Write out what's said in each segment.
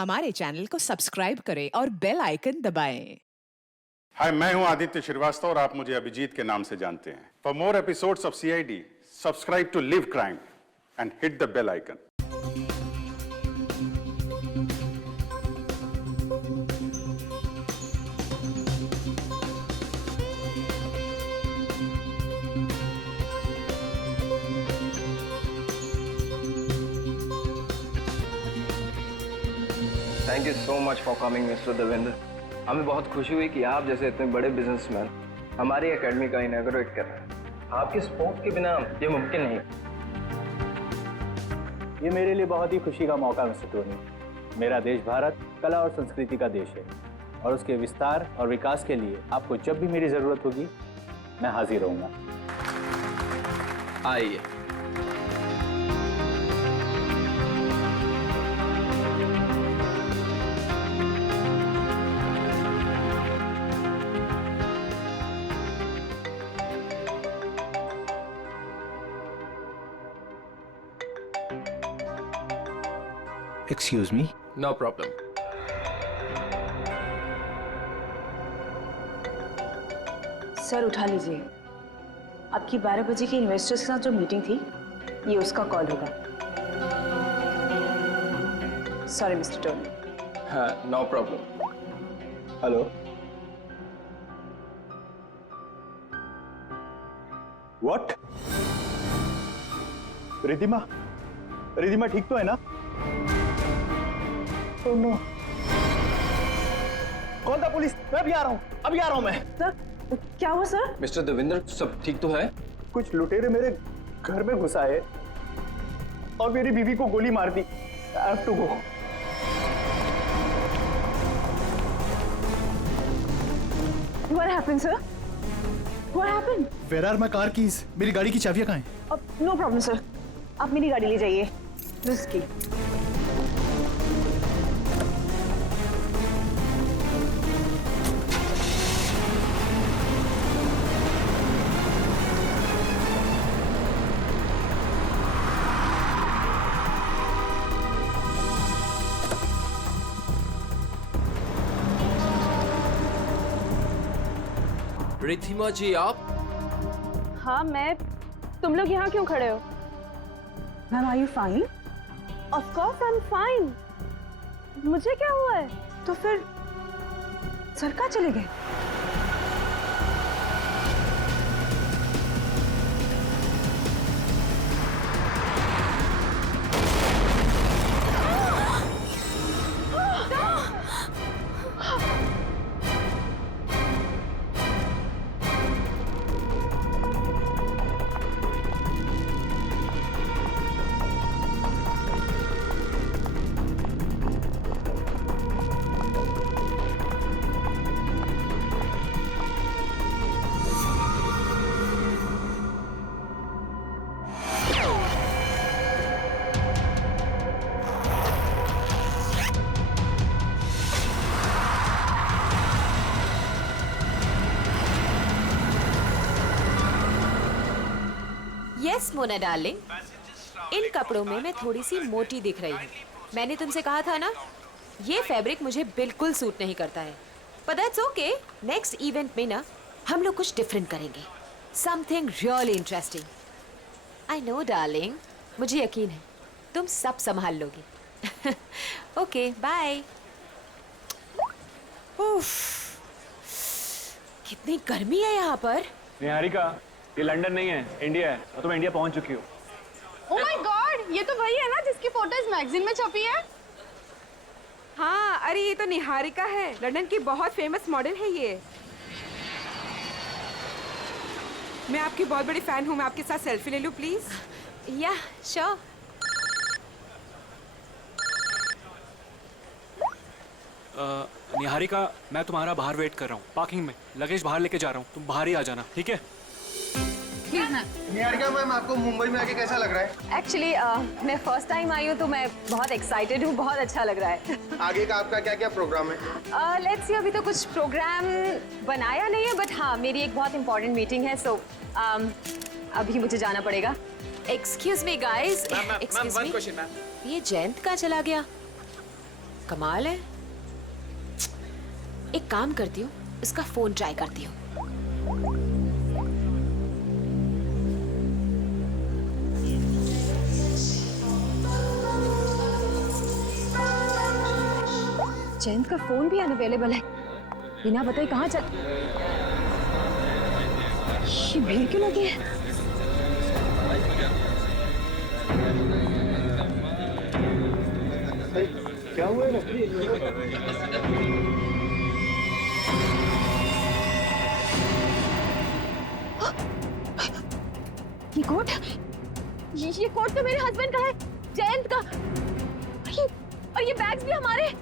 हमारे चैनल को सब्सक्राइब करें और बेल आइकन दबाएं। हाय, मैं हूं आदित्य श्रीवास्तव और आप मुझे अभिजीत के नाम से जानते हैं। For more episodes of CID, subscribe to Live Crime and hit the bell icon. Thank you so much for coming mister Devendra. हमें बहुत खुशी हुई कि आप जैसे इतने बड़े बिजनेसमैन हमारी एकेडमी का इनॉग्रेट कर रहे हैं। आपके सपोर्ट के बिना ये मुमकिन नहीं। ये मेरे लिए बहुत ही खुशी का मौका मिस्टर टोनी। मेरा देश भारत कला और संस्कृति का देश है और उसके विस्तार और विकास के लिए आपको जब भी मेरी जरूरत होगी मैं हाजिर रहूंगा। आइए। Excuse me. No problem. Sir उठा लीजिए, आपकी 12 बजे की इन्वेस्टर्स के साथ जो मीटिंग थी ये उसका कॉल होगा। Sorry mister Tony. हाँ, no problem. Hello. What? Ridhima, Ridhima ठीक तो है ना? Oh no. Call the police. मैं अभी आ रहा हूँ, अभी आ रहा हूँ मैं। सर क्या हुआ सर? मिस्टर देवेंद्र सब ठीक तो है? कुछ लुटेरे मेरे घर में घुस आए और मेरी बीवी को गोली मार दी। I have to go. What happened sir? What happened? Where are my car keys? मेरी गाड़ी की चाबियां कहाँ हैं? नो प्रॉब्लम सर, आप मेरी गाड़ी ले जाइए। दिस की। रिधिमा जी आप? हाँ मैं। तुम लोग यहाँ क्यों खड़े हो? Ma'am are you fine? Of course I am fine. मुझे क्या हुआ है? तो फिर सर कहाँ चले गए? यस मोना डार्लिंग, इन कपड़ों में मैं थोड़ी सी मोटी दिख रही हूँ। मैंने तुमसे कहा था ना, ये फैब्रिक मुझे बिल्कुल सूट नहीं करता है। पर दैट्स ओके, नेक्स्ट इवेंट में ना हम लोग कुछ डिफरेंट करेंगे, something really interesting. I know darling, मुझे यकीन है तुम सब संभाल लोगी। Okay bye. कितनी गर्मी है यहाँ पर। निहारिका, ये लंदन नहीं है, इंडिया है और तुम इंडिया पहुंच चुकी हो। ओह माय गॉड, ये तो वही है ना जिसकी फोटोज मैगजीन में छपी है। हाँ, अरे ये तो निहारिका है, लंदन की बहुत फेमस मॉडल है ये। मैं आपकी बहुत बड़ी फैन हूँ, मैं आपके साथ सेल्फी ले लूँ प्लीज? या श्योर। निहारिका, मैं तुम्हारा बाहर वेट कर रहा हूँ, पार्किंग में लगेज बाहर लेके जा रहा हूँ, तुम बाहर ही आ जाना, ठीक है? निहारिका मैम, आपको मुंबई में आके कैसा लग रहा है? एक्चुअली मैं फर्स्ट टाइम आई हूँ तो मैं बहुत एक्साइटेड हूँ, बहुत अच्छा लग रहा है। आगे का आपका क्या क्या प्रोग्राम है? लेट्स सी, अभी तो कुछ प्रोग्राम बनाया नहीं है, बट हाँ मेरी एक बहुत इंपॉर्टेंट मीटिंग है, सो अभी मुझे जाना पड़ेगा। Excuse me guys, excuse me, ये जयंत कहाँ चला गया? कमाल है। एक काम करती हूँ, इसका फोन ट्राई करती हूँ। जयंत का फोन भी अनअवेलेबल है। बिना बताए कहाँ चल, ये भीड़ क्यों लगी है? क्या हुआ है? ये कोट, ये कोट तो मेरे हस्बैंड का है, जयंत का। और ये बैग्स भी हमारे।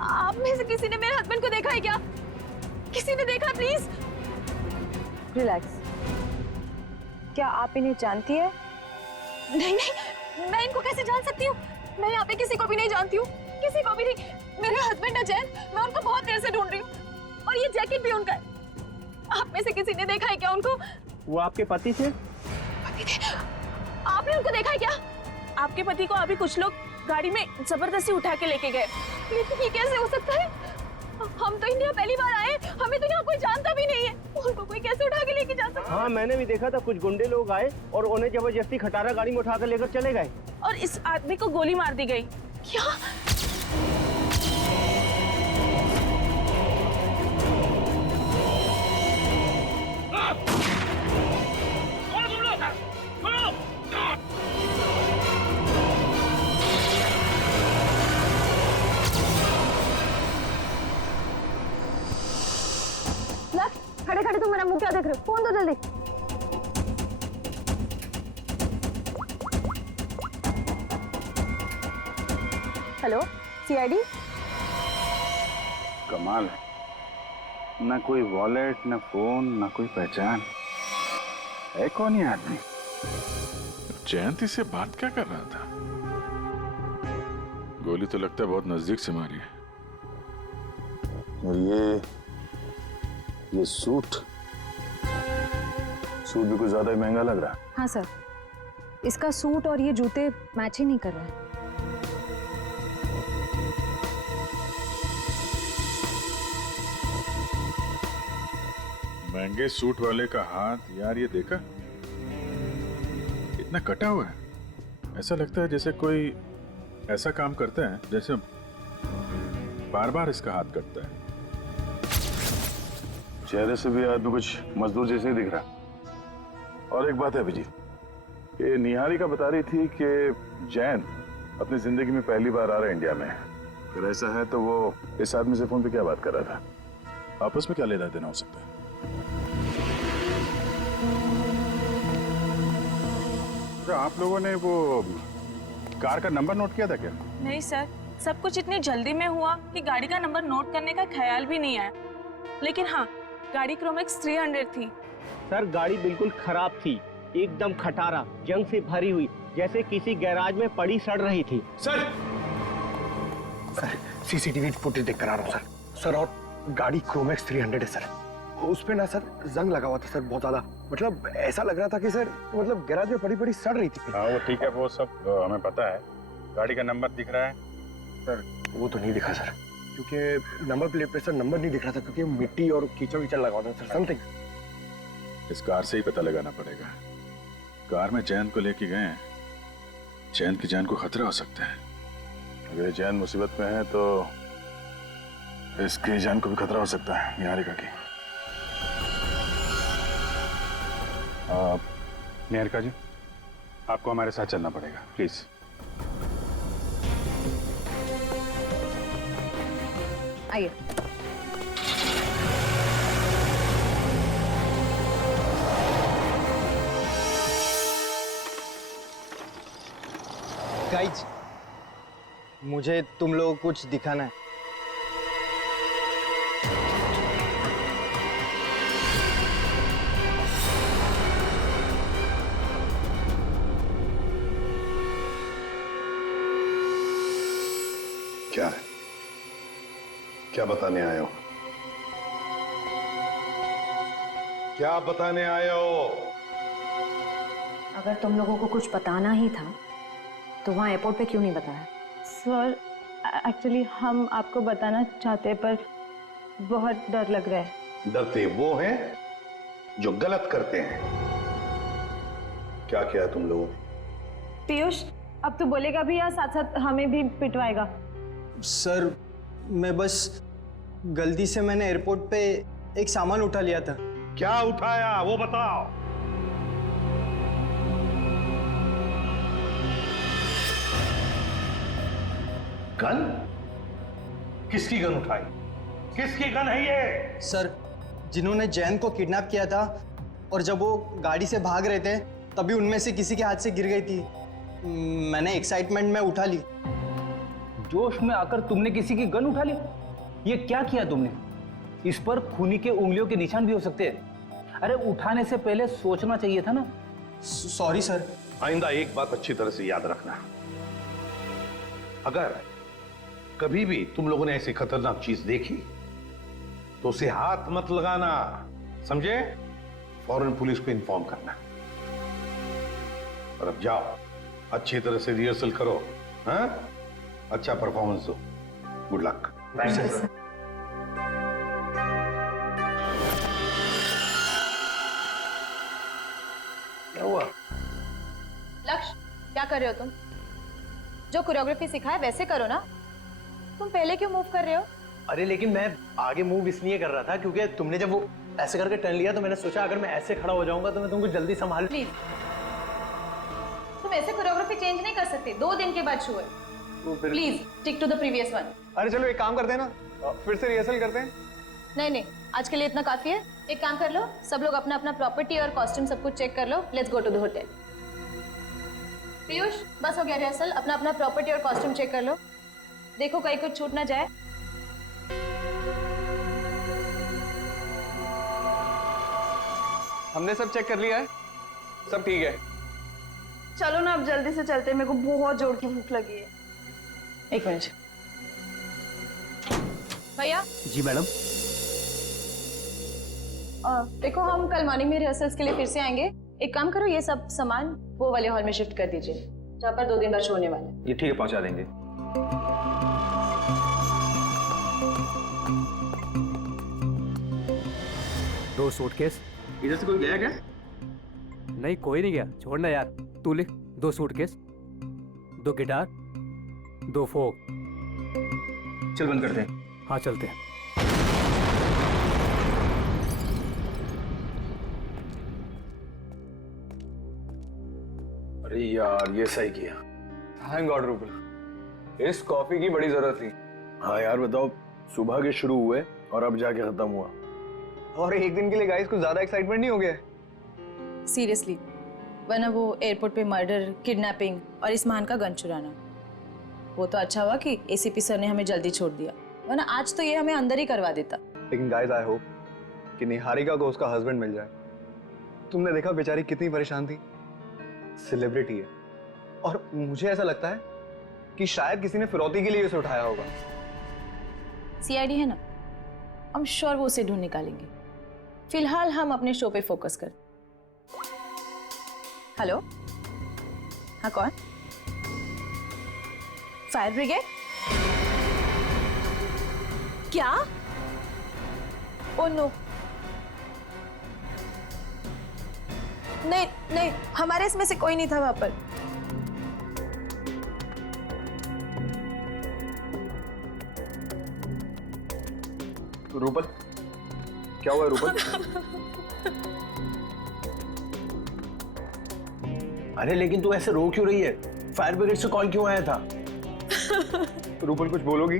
आप में से किसी ने मेरे हस्बैंड को देखा है क्या? किसी ने देखा? Please relax. क्या आप इन्हें जानती है? नहीं नहीं, मैं इनको कैसे जान सकती हूँ? मैं यहाँ पे किसी को भी नहीं जानती हूँ, किसी को भी नहीं। मेरे हस्बैंड है जयंत, मैं उनको बहुत देर से ढूंढ रही हूँ और ये जैकेट भी उनका है। आप में से किसी ने देखा है क्या उनको? वो आपके पति थे? पति थे? आपने उनको देखा है क्या? आपके पति को अभी कुछ लोग गाड़ी में जबरदस्ती उठा के लेके गए। लेकिन ये कैसे हो सकता है? हम तो इंडिया पहली बार आए, हमें तो यहाँ कोई जानता भी नहीं है। उनको कोई कैसे उठा के लेके जा सकता है? हाँ, मैंने भी देखा था, कुछ गुंडे लोग आए और उन्हें जबरदस्ती खटारा गाड़ी में उठा कर लेकर चले गए। और इस आदमी को गोली मार दी गई। क्या? खड़े खड़े तुम मेरा मुंह क्या देख रहे हो? फोन दो जल्दी। Hello, CID. कमाल है, ना कोई वॉलेट, ना फोन, ना कोई पहचान। है कौन ये आदमी? जयंती से बात क्या कर रहा था? गोली तो लगता है बहुत नजदीक से मारी है। और ये सूट भी कुछ ज्यादा ही महंगा लग रहा है। हाँ सर, इसका सूट और ये जूते मैच ही नहीं कर रहे हैं। महंगे सूट वाले का हाथ, यार ये देखा, इतना कटा हुआ है। ऐसा लगता है जैसे कोई ऐसा काम करता है जैसे बार बार इसका हाथ कटता है। चेहरे से भी आदमी कुछ मजदूर जैसे ही दिख रहा। और एक बात है अभिजीत, ये निहारिका बता रही थी कि जैन अपनी जिंदगी में पहली बार आ रहा है इंडिया में। अगर ऐसा है तो वो इस आदमी से फोन पे क्या बात कर रहा था? आपस में क्या लेना देना हो सकता है? तो आप लोगों ने वो कार का नंबर नोट किया था क्या? नहीं सर, सब कुछ इतनी जल्दी में हुआ कि गाड़ी का नंबर नोट करने का ख्याल भी नहीं आया। लेकिन हाँ, गाड़ी क्रोमैक्स 300 थी। सर, गाड़ी बिल्कुल खराब थी, एकदम खटारा, जंग से भरी हुई, जैसे किसी गैराज में पड़ी सड़ रही थी। सर सीसीटीवी फुटेज देख कर आ रहा हूँ सर। सर, और गाड़ी क्रोमैक्स 300 है सर। उस पे ना सर जंग लगा हुआ था सर, बहुत ज्यादा। मतलब ऐसा लग रहा था कि सर मतलब गैराज में पड़ी पड़ी सड़ रही थी। हाँ वो ठीक है, वो सब हमें पता है। गाड़ी का नंबर दिख रहा है? सर वो तो नहीं दिखा सर, क्योंकि नंबर प्लेट पे सर नंबर नहीं दिख रहा था, क्योंकि मिट्टी और कीचड़ वीचड़ लगा हुआ था सर। समथिंग इस कार से ही पता लगाना पड़ेगा। कार में जैन को लेके गए हैं, जैन की जान को खतरा हो सकता है। अगर जैन मुसीबत में है तो इसकी जान को भी खतरा हो सकता है, निहारिका की। निहारिका जी, आपको हमारे साथ चलना पड़ेगा, प्लीज। आइए। गाइज, मुझे तुम लोगों को कुछ दिखाना है। क्या है? क्या बताने आए हो? क्या बताने आए हो? अगर तुम लोगों को कुछ बताना ही था तो वहाँ एयरपोर्ट पे क्यों नहीं बताया? सर, एक्चुअली हम आपको बताना चाहते हैं पर बहुत डर लग रहा है। डरते वो हैं जो गलत करते हैं। क्या किया तुम लोगों ने? पीयूष अब तू बोलेगा भी या साथ साथ हमें भी पिटवाएगा? सर मैं बस गलती से मैंने एयरपोर्ट पे एक सामान उठा लिया था। क्या उठाया वो बताओ। गन? किसकी गन उठाई? किसकी गन है ये? सर जिन्होंने जैन को किडनैप किया था और जब वो गाड़ी से भाग रहे थे तभी उनमें से किसी के हाथ से गिर गई थी। मैंने एक्साइटमेंट में उठा ली। जोश में आकर तुमने किसी की गन उठा ली? ये क्या किया तुमने? इस पर खूनी के उंगलियों के निशान भी हो सकते हैं। अरे उठाने से पहले सोचना चाहिए था ना। Sorry sir. आइंदा एक बात अच्छी तरह से याद रखना, अगर कभी भी तुम लोगों ने ऐसी खतरनाक चीज देखी तो उसे हाथ मत लगाना, समझे? फौरन पुलिस को इन्फॉर्म करना। और अब जाओ, अच्छी तरह से रिहर्सल करो, हाँ? अच्छा परफॉर्मेंस दो। Good luck. क्या हुआ? लक्ष्य क्या कर रहे हो तुम? जो कोरियोग्राफी सिखाया वैसे करो ना। तुम पहले क्यों मूव कर रहे हो? अरे लेकिन मैं आगे मूव इसलिए कर रहा था क्योंकि तुमने जब वो ऐसे करके टर्न लिया तो मैंने सोचा अगर मैं ऐसे खड़ा हो जाऊंगा तो मैं तुमको जल्दी संभाल। प्लीज तुम ऐसे कोरियोग्राफी चेंज नहीं कर सकते। 2 दिन के बाद शो है। Please stick to the previous one. अरे चलो एक काम करते हैं ना, फिर से रिहर्सल करते हैं। नहीं आज के लिए इतना काफी है। एक काम कर लो, सब लोग अपना अपना प्रॉपर्टी और कॉस्ट्यूम सब कुछ चेक कर लो। Let's go to the hotel. Piyush बस हो गया रिहर्सल। अपना अपना प्रॉपर्टी और कॉस्ट्यूम चेक कर लो। देखो कहीं कुछ छूट ना जाए। हमने सब चेक कर लिया है, सब ठीक है। चलो ना अब जल्दी से चलते हैं, मेरे को बहुत जोर की भूख लगी है। 1 मिनट भैया। जी मैडम। देखो हम कल मॉर्निंग में रिहर्सल्स के लिए फिर से आएंगे। एक काम करो, ये सब सामान वो वाले हॉल में शिफ्ट कर दीजिए जहाँ पर 2 दिन बाद शो होने वाला है। ये ठीक है, पहुंचा देंगे। दो सूटकेस। इधर से कोई गया क्या? नहीं कोई नहीं गया, छोड़ना यार। तू लिख 2 सूटकेस, 2 गिटार, 2 फोक। चल बंद करते हैं। हाँ चलते हैं। अरे यार ये सही किया। थैंक गॉड रूपल, इस कॉफी की बड़ी जरूरत थी। हाँ यार बताओ, सुबह के शुरू हुए और अब जाके खत्म हुआ। और एक दिन के लिए गाइस कुछ ज्यादा एक्साइटमेंट नहीं हो गया? सीरियसली, वरना वो एयरपोर्ट पे मर्डर, किडनैपिंग और इस मान का गन चुराना। वो तो अच्छा हुआ कि एसीपी सर ने हमें जल्दी छोड़ दिया, वरना आज तो ये हमें अंदर ही करवा देता। लेकिन गाइस आई होप कि निहारिका को उसका हस्बैंड मिल जाए। तुमने देखा बेचारी कितनी परेशान थी। सेलिब्रिटी है और मुझे ऐसा लगता है कि शायद किसी ने फिरौती के लिए उसे उठाया होगा। सीआईडी है ना, हम श्योर वो उसे ढूंढ निकालेंगे। फिलहाल हम अपने शो पे फोकस कर। हेलो, हाँ कौन? Fire brigade? क्या? ओह नो, नहीं नहीं, हमारे इसमें से कोई नहीं था वहां पर। रूपल, क्या हुआ रूपल? अरे लेकिन तू ऐसे रो क्यों रही है? फायर ब्रिगेड से कॉल क्यों आया था? रूपल कुछ बोलोगी?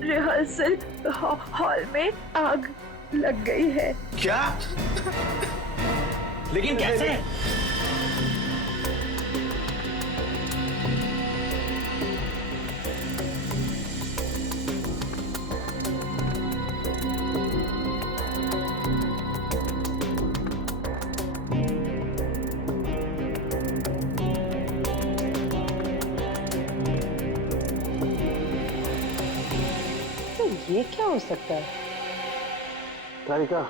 रिहर्सल हॉल में आग लग गई है। क्या? लेकिन कैसे? ये क्या हो सकता है? तारिका,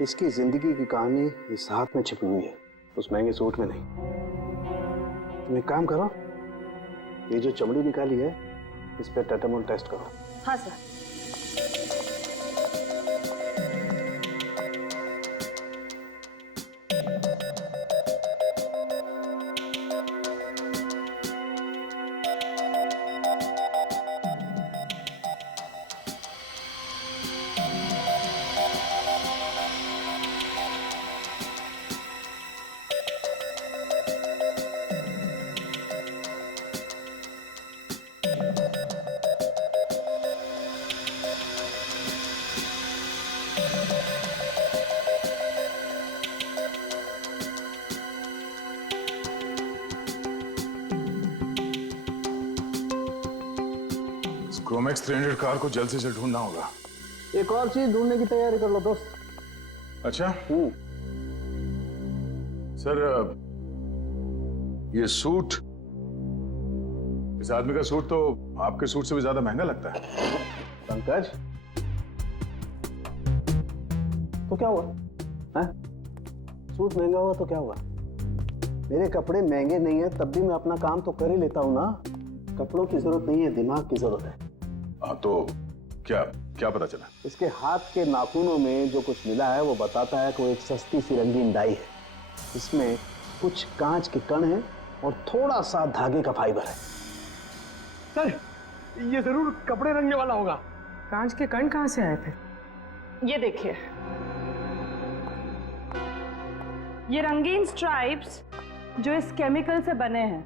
इसकी जिंदगी की कहानी इस हाथ में छिपी हुई है, उस महंगे सूट में नहीं। तुम एक काम करो, ये जो चमड़ी निकाली है इस पे टेटामोल टेस्ट करो। हाँ सर। क्रोमैक्स 300 कार को जल्द से ढूंढना होगा। एक और चीज ढूंढने की तैयारी कर लो दोस्त। अच्छा। सर, ये सूट, इस आदमी का सूट तो आपके सूट से भी ज्यादा महंगा लगता है। पंकज, तो क्या हुआ? हैं? सूट महंगा हुआ तो क्या हुआ? मेरे कपड़े महंगे नहीं है तब भी मैं अपना काम तो कर ही लेता हूं ना। कपड़ों की जरूरत नहीं है, दिमाग की जरूरत है। हाँ, तो क्या क्या पता चला? इसके हाथ के नाखूनों में जो कुछ मिला है वो बताता है कि वो एक सस्ती सी रंगीन डाई है। इसमें कुछ कांच के कण हैं और थोड़ा सा धागे का फाइबर है। सर, ये जरूर कपड़े रंगने वाला होगा। कांच के कण कहाँ से आए थे? ये देखिए, ये रंगीन स्ट्राइप्स जो इस केमिकल से बने हैं,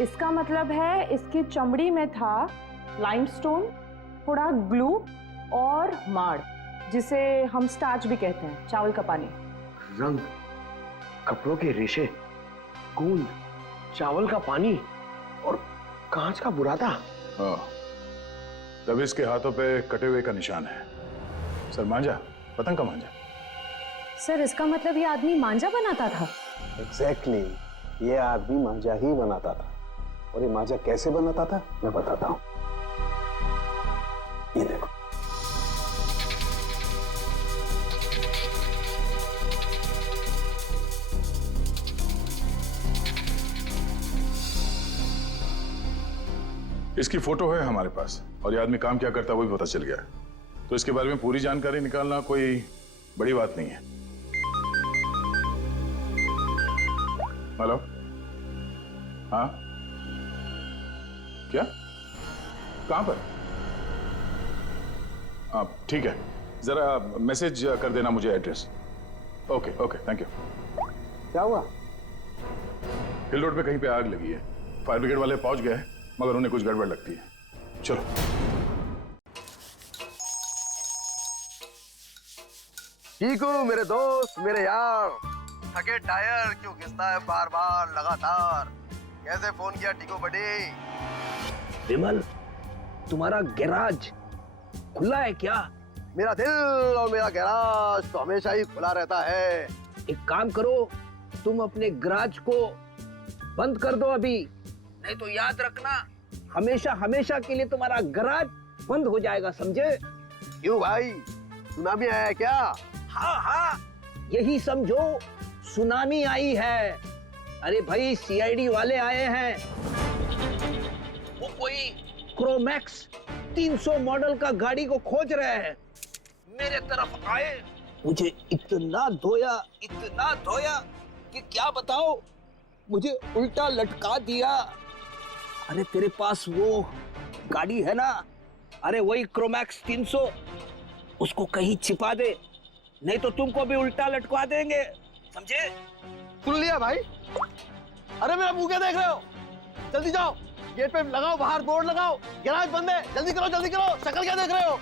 इसका मतलब है इसकी चमड़ी में था लाइमस्टोन, थोड़ा ग्लू और माड़, जिसे हम स्टार्च भी कहते हैं, चावल का पानी। रंग, कपड़ों के रेशे, गूंद, चावल का पानी और कांच का बुरादा। हाँ, तब इसके हाथों पे कटे हुए का निशान है। सर, मांझा, पतंग का मांझा। सर, इसका मतलब ये आदमी मांझा बनाता था? एग्जैक्टली, ये आदमी मांझा ही बनाता था। और ये मांझा कैसे बनाता था मैं बताता हूं। ये देखो, इसकी फोटो है हमारे पास और ये आदमी काम क्या करता है वो भी पता चल गया। तो इसके बारे में पूरी जानकारी निकालना कोई बड़ी बात नहीं है। हेलो, हाँ, क्या, कहां पर? आप ठीक है, जरा मैसेज कर देना मुझे address. Okay okay, thank you. क्या हुआ? हिल रोड पे कहीं पे आग लगी है। फायर ब्रिगेड वाले पहुंच गए मगर उन्हें कुछ गड़बड़ लगती है। चलो। चीकू, मेरे दोस्त, मेरे यार, थके टायर क्यों घिसता है बार बार लगातार? कैसे फोन किया टीकू बड़ी? विमल, तुम्हारा गैराज खुला है क्या? मेरा दिल और मेरा गैराज तो हमेशा ही खुला रहता है। एक काम करो, तुम अपने गैराज को बंद कर दो अभी, नहीं तो याद रखना हमेशा हमेशा के लिए तुम्हारा गैराज बंद हो जाएगा, समझे? क्यों भाई, सुनामी आया है क्या? हाँ हाँ, यही समझो सुनामी आई है। अरे भाई, सीआईडी वाले आए हैं। वो कोई क्रोमैक्स 300 मॉडल का गाड़ी को खोज रहे हैं। मेरे तरफ आए, मुझे इतना धोया कि क्या बताओ, मुझे उल्टा लटका दिया। अरे तेरे पास वो गाड़ी है ना, अरे वही क्रोमैक्स 300, उसको कहीं छिपा दे, नहीं तो तुमको भी उल्टा लटका देंगे, समझे? सुन लिया भाई? अरे मेरा मुंह क्या देख रहे हो? जल्दी जाओ, गेट पे लगाओ, बाहर बोर्ड लगाओ, गैराज बंद है, जल्दी करो जल्दी करो। शक्ल क्या देख रहे हो?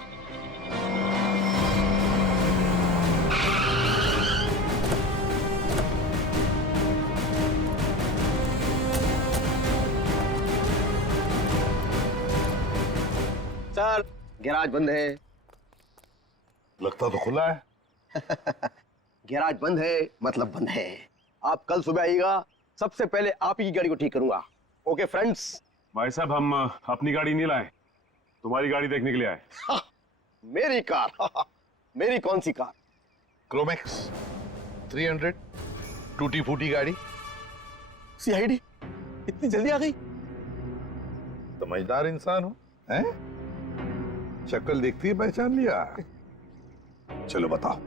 सर, गैराज बंद है। लगता तो खुला है। गैराज बंद है मतलब बंद है। आप कल सुबह आइएगा, सबसे पहले आप ही की गाड़ी को ठीक करूंगा। Okay friends? भाई साहब, हम अपनी गाड़ी नहीं लाए, तुम्हारी गाड़ी देखने के लिए आए। मेरी कार? मेरी कौन सी कार? क्रोमैक्स 300, टूटी फूटी गाड़ी। सीआईडी इतनी जल्दी आ गई? समझदार इंसान हो। हैं? शक्ल देखती है पहचान लिया? चलो बताओ,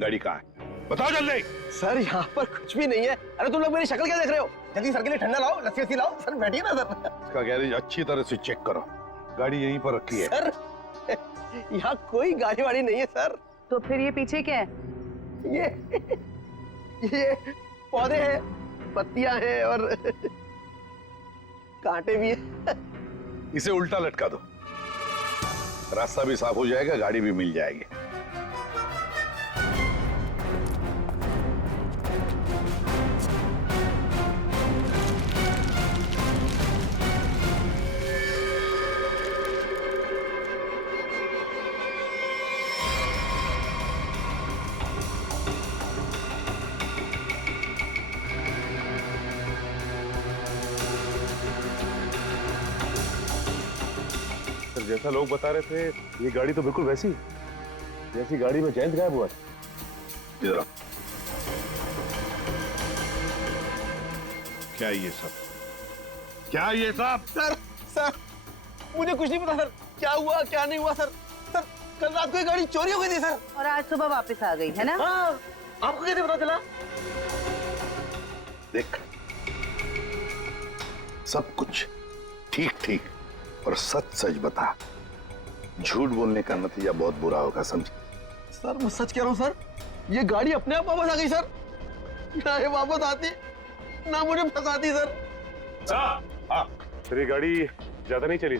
गाड़ी कहाँ है? बताओ जल्दी। सर यहाँ पर कुछ भी नहीं है। अरे तुम लोग मेरी शक्ल क्या देख रहे हो? जल्दी सर के लिए ठंडा लाओ, लस्सी लाओ। सर बैठिए ना सर। इसका गैरेज अच्छी तरह से चेक करो, गाड़ी यहीं पर रखी है। सर यहाँ कोई गाड़ी वाड़ी नहीं है सर। तो फिर ये पीछे क्या है? ये पौधे हैं, पत्तियां हैं और कांटे भी हैं। इसे उल्टा लटका दो, रास्ता भी साफ हो जाएगा, गाड़ी भी मिल जाएगी। जैसा लोग बता रहे थे, ये गाड़ी तो बिल्कुल वैसी जैसी गाड़ी में जयंत गायब हुआ था। इधर क्या ये सब? क्या ये सब? सर मुझे कुछ नहीं पता सर, क्या हुआ क्या नहीं हुआ सर। सर कल रात को ये गाड़ी चोरी हो गई थी सर, और आज सुबह वापस आ गई है ना? हाँ, आपको कैसे पता चला? देख, सब कुछ ठीक ठीक और सच सच बता। झूठ बोलने का नतीजा बहुत बुरा होगा, समझे? सर मैं सच कह रहा हूँ सर, ये गाड़ी अपने आप वापस आ गई सर। ना ये वापस आती ना मुझे फंसाती सर। हाँ, फिर ये गाड़ी ज्यादा नहीं चली,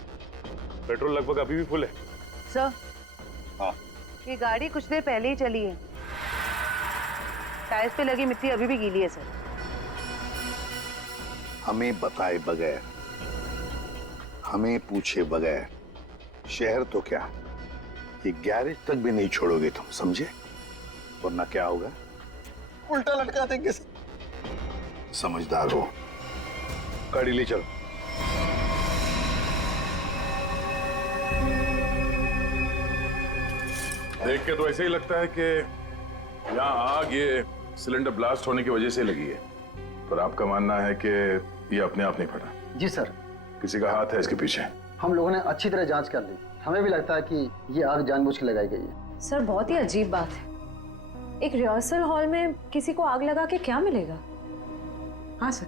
पेट्रोल लगभग अभी भी फुल है। सर हाँ, ये गाड़ी कुछ देर पहले ही चली है, टायर्स पे लगी मिट्टी अभी भी गीली है सर। हमें बताए बगैर, हमें पूछे बगैर शहर तो क्या, ये गैरेज तक भी नहीं छोड़ोगे तुम, समझे? वरना क्या होगा? उल्टा लटका देंगे सर। समझदार हो, गाड़ी ले चलो। देख के तो ऐसे ही लगता है कि यहाँ आग ये सिलेंडर ब्लास्ट होने की वजह से लगी है, पर आपका मानना है कि ये अपने आप नहीं फटा? जी सर, किसी का हाथ है इसके पीछे। हम लोगों ने अच्छी तरह जांच कर ली, हमें भी लगता है कि ये आग जानबूझ के लगाई गई है। सर बहुत ही अजीब बात है, एक रिहर्सल हॉल में किसी को आग लगा के क्या मिलेगा? हाँ सर,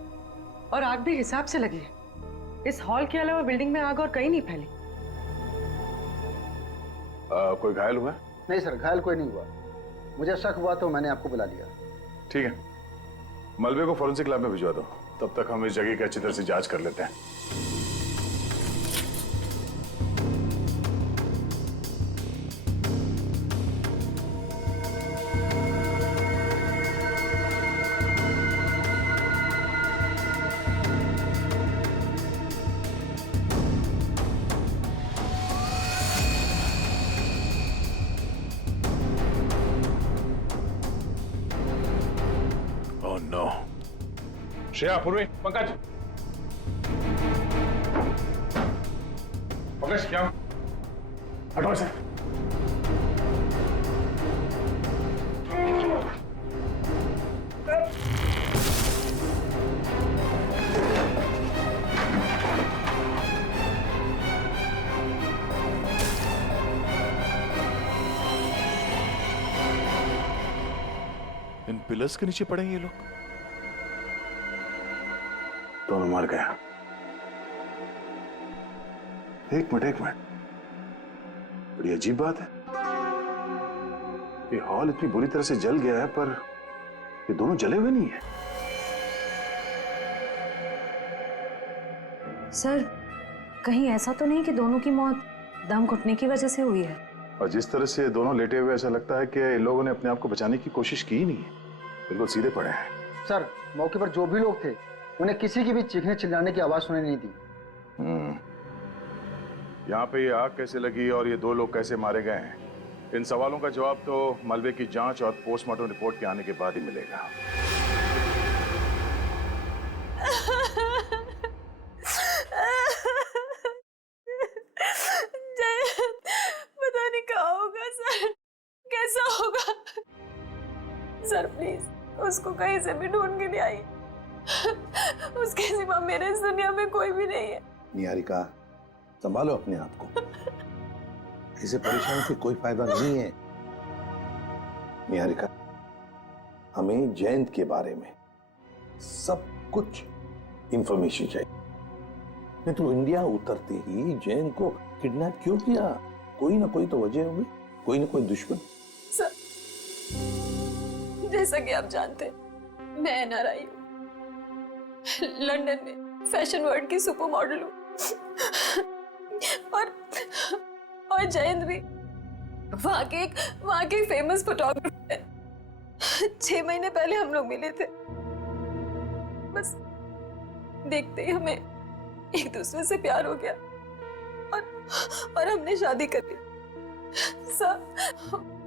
और आग भी हिसाब से लगी है। इस हॉल के अलावा बिल्डिंग में आग और कहीं नहीं फैली। कोई घायल हुआ? नहीं सर, घायल कोई नहीं हुआ। मुझे शक हुआ तो मैंने आपको बुला लिया। ठीक है, मलबे को फॉरेंसिक लैब में भिजवा दो, तब तक हम इस जगह की अच्छी तरह से जांच कर लेते हैं। Oh no. श्रेया, पूर्वी, पंकज, पंकज क्या? हटो इसे। इन पिलर्स के नीचे पड़े ये लोग। दोनों मर गए। एक मिनट, बड़ी अजीब बात है, ये हॉल इतनी बुरी तरह से जल गया है पर ये दोनों जले हुए नहीं है। सर कहीं ऐसा तो नहीं कि दोनों की मौत दम घुटने की वजह से हुई है? और जिस तरह से दोनों लेटे हुए ऐसा लगता है कि इन लोगों ने अपने आप को बचाने की कोशिश की ही नहीं है, बिल्कुल सीधे पड़े हैं। सर मौके पर जो भी लोग थे उन्हें किसी की भी चीखने चिल्लाने की आवाज सुनाई नहीं दी। यहाँ पे ये आग कैसे लगी और ये दो लोग कैसे मारे गए हैं, इन सवालों का जवाब तो मलबे की जांच और पोस्टमार्टम रिपोर्ट के आने के बाद ही मिलेगा। पता नहीं क्या होगा सर, कैसा होगा? सर प्लीज उसको कहीं से भी ढूंढ के ले आइए, उसके सिवा मेरे इस दुनिया में कोई भी नहीं है। निहारिका, संभालो अपने आप को। ऐसे परेशान से कोई फायदा नहीं है। निहारिका, हमें जयंत के बारे में सब कुछ इंफॉर्मेशन चाहिए। नहीं तो इंडिया उतरते ही जयंत को किडनैप क्यों किया? कोई ना कोई तो वजह होगी, कोई ना कोई दुश्मन। सर, जैसा कि आप जानते हैं, मैं एनआरआई हूँ, लंदन में फैशन वर्ल्ड की सुपर मॉडल हूँ और जयंत भी वहाँ के फेमस फोटोग्राफर है। 6 महीने पहले हम लोग मिले थे। बस देखते ही हमें एक दूसरे से प्यार हो गया और हमने शादी कर ली। सर,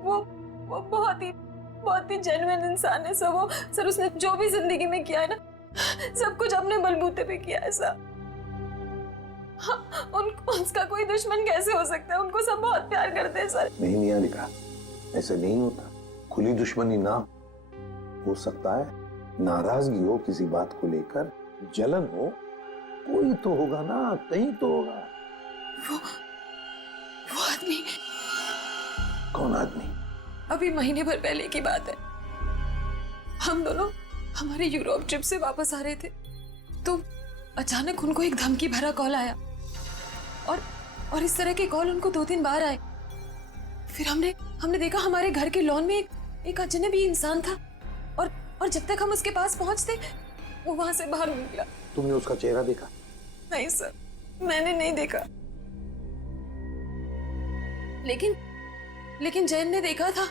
वो बहुत ही जेन्युइन इंसान है सर। सर उसने जो भी जिंदगी में किया है ना, सब कुछ अपने बलबूते पे किया है सर। उसका कोई दुश्मन कैसे हो सकता है? उनको सब बहुत प्यार करते हैं सर। नहीं निहारिका, ऐसे नहीं होता। खुली दुश्मनी ना हो सकता है, नाराजगी हो किसी बात को लेकर, जलन हो, कोई तो होगा ना, कहीं तो होगा। वो आदमी। कौन आदमी? अभी महीने भर पहले की बात है। हम दोनों हमारे यूरोप ट्रिप से वापस आ रहे थे तो अचानक उनको एक धमकी भरा कॉल आया और इस तरह के कॉल उनको 2-3 बार आए। फिर हमने देखा हमारे घर के लॉन में एक अजनबी इंसान था और जब तक हम उसके पास पहुंचते वो वहां से बाहर निकला। तुमने उसका चेहरा देखा? नहीं सर, मैंने नहीं देखा, लेकिन जैन ने देखा था।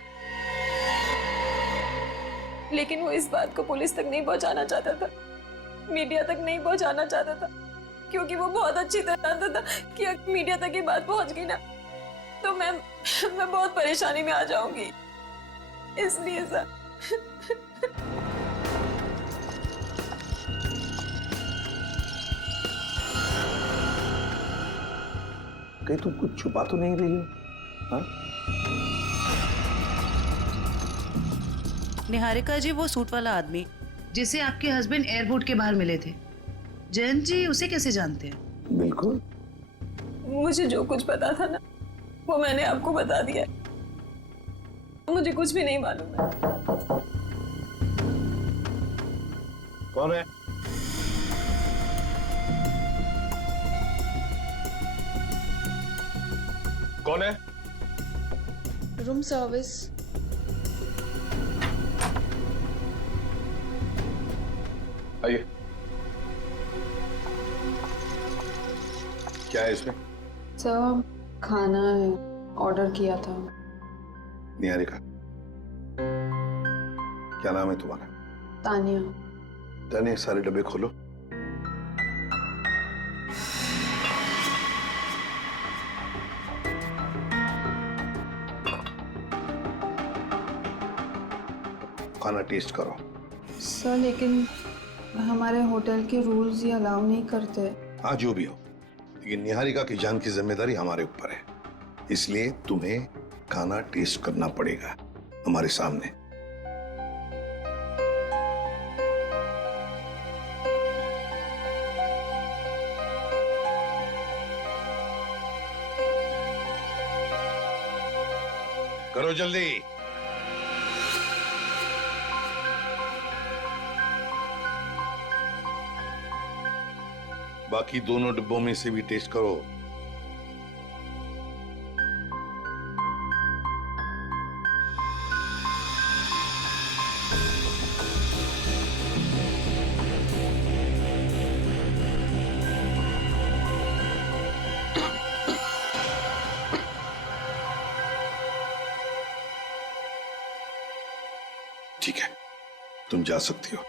लेकिन वो इस बात को पुलिस तक नहीं पहुंचाना चाहता था, मीडिया तक नहीं पहुंचाना चाहता था, क्योंकि वो बहुत अच्छी तरह जानता था कि अगर मीडिया तक ये बात पहुंच गई ना तो मैं बहुत परेशानी में आ जाऊंगी। इसलिए सर कहीं तुम कुछ छुपा तो नहीं रही हो? हाँ? निहारिका जी, वो सूट वाला आदमी जिसे आपके हस्बैंड एयरपोर्ट के बाहर मिले थे, जयंत जी उसे कैसे जानते हैं? बिल्कुल। मुझे जो कुछ पता था ना वो मैंने आपको बता दिया। मुझे कुछ भी नहीं मालूम है। कौन है? कौन है? Room service. आइए। क्या है इसमें? सर, खाना है, ऑर्डर किया था। निहारिका, क्या नाम है तुम्हारा? तानिया। तानिया, सारे डब्बे खोलो। खाना टेस्ट करो। सर, लेकिन हमारे होटल के रूल्स ये अलाउ नहीं करते। हाँ, जो भी हो, लेकिन निहारिका की जान की जिम्मेदारी हमारे ऊपर है, इसलिए तुम्हें खाना टेस्ट करना पड़ेगा हमारे सामने। करो जल्दी। बाकी दोनों डिब्बों में से भी टेस्ट करो। ठीक है, तुम जा सकती हो।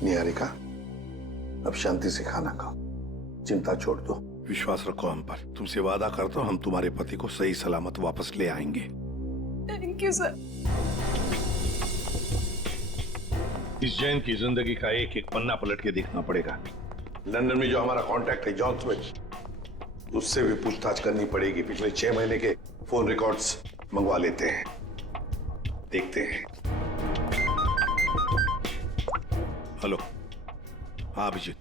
निहारिका, अब शांति से खाना खाओ, चिंता छोड़ दो, विश्वास रखो हम पर। तुमसे वादा करता हूं हम तुम्हारे पति को सही सलामत वापस ले आएंगे। Thank you sir. इस जैन की जिंदगी का एक एक पन्ना पलट के देखना पड़ेगा। लंदन में जो हमारा कांटेक्ट है जॉन स्मिथ, उससे भी पूछताछ करनी पड़ेगी। पिछले 6 महीने के फोन रिकॉर्ड्स मंगवा लेते हैं, देखते हैं। हेलो। हाँ अभिजीत,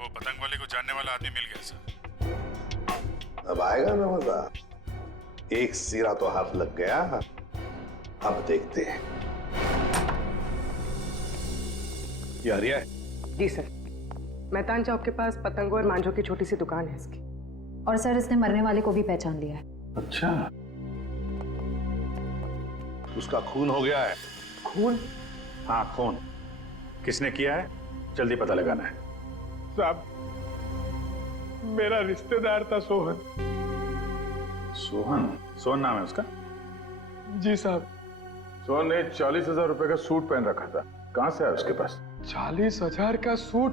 वो पतंग वाले को जानने वाला आदमी मिल गया सर। अब आएगा ना मजा। एक सिरा तो हाथ लग गया, अब देखते हैं। ये हरिया है? जी सर, मैदान चौक के पास पतंगों और मांझों की छोटी सी दुकान है इसकी। और सर इसने मरने वाले को भी पहचान लिया है। अच्छा, उसका खून हो गया है। खून? हाँ खून। किसने किया है जल्दी पता लगाना है। साहब, मेरा रिश्तेदार था सोहन। सोहन? सोहन नाम है उसका? जी साहब। सोहन ने 40,000 रुपए का सूट पहन रखा था। कहां से आया उसके पास? 40,000 का सूट?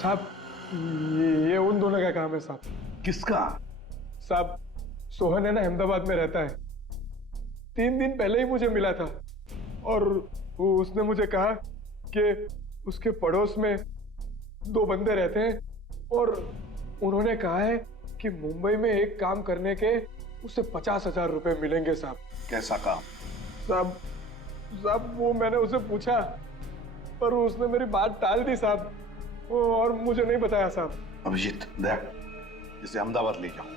साहब, ये उन दोनों का काम है साहब। किसका? साहब, सोहन है ना, अहमदाबाद में रहता है। 3 दिन पहले ही मुझे मिला था और उसने मुझे कहा कि उसके पड़ोस में 2 बंदे रहते हैं और उन्होंने कहा है कि मुंबई में एक काम करने के उसे 50,000 रुपए मिलेंगे साहब। कैसा काम? साहब वो मैंने उसे पूछा पर उसने मेरी बात टाल दी साहब, और मुझे नहीं बताया साहब। अभिजीत देख, इसे अहमदाबाद ले जाओ।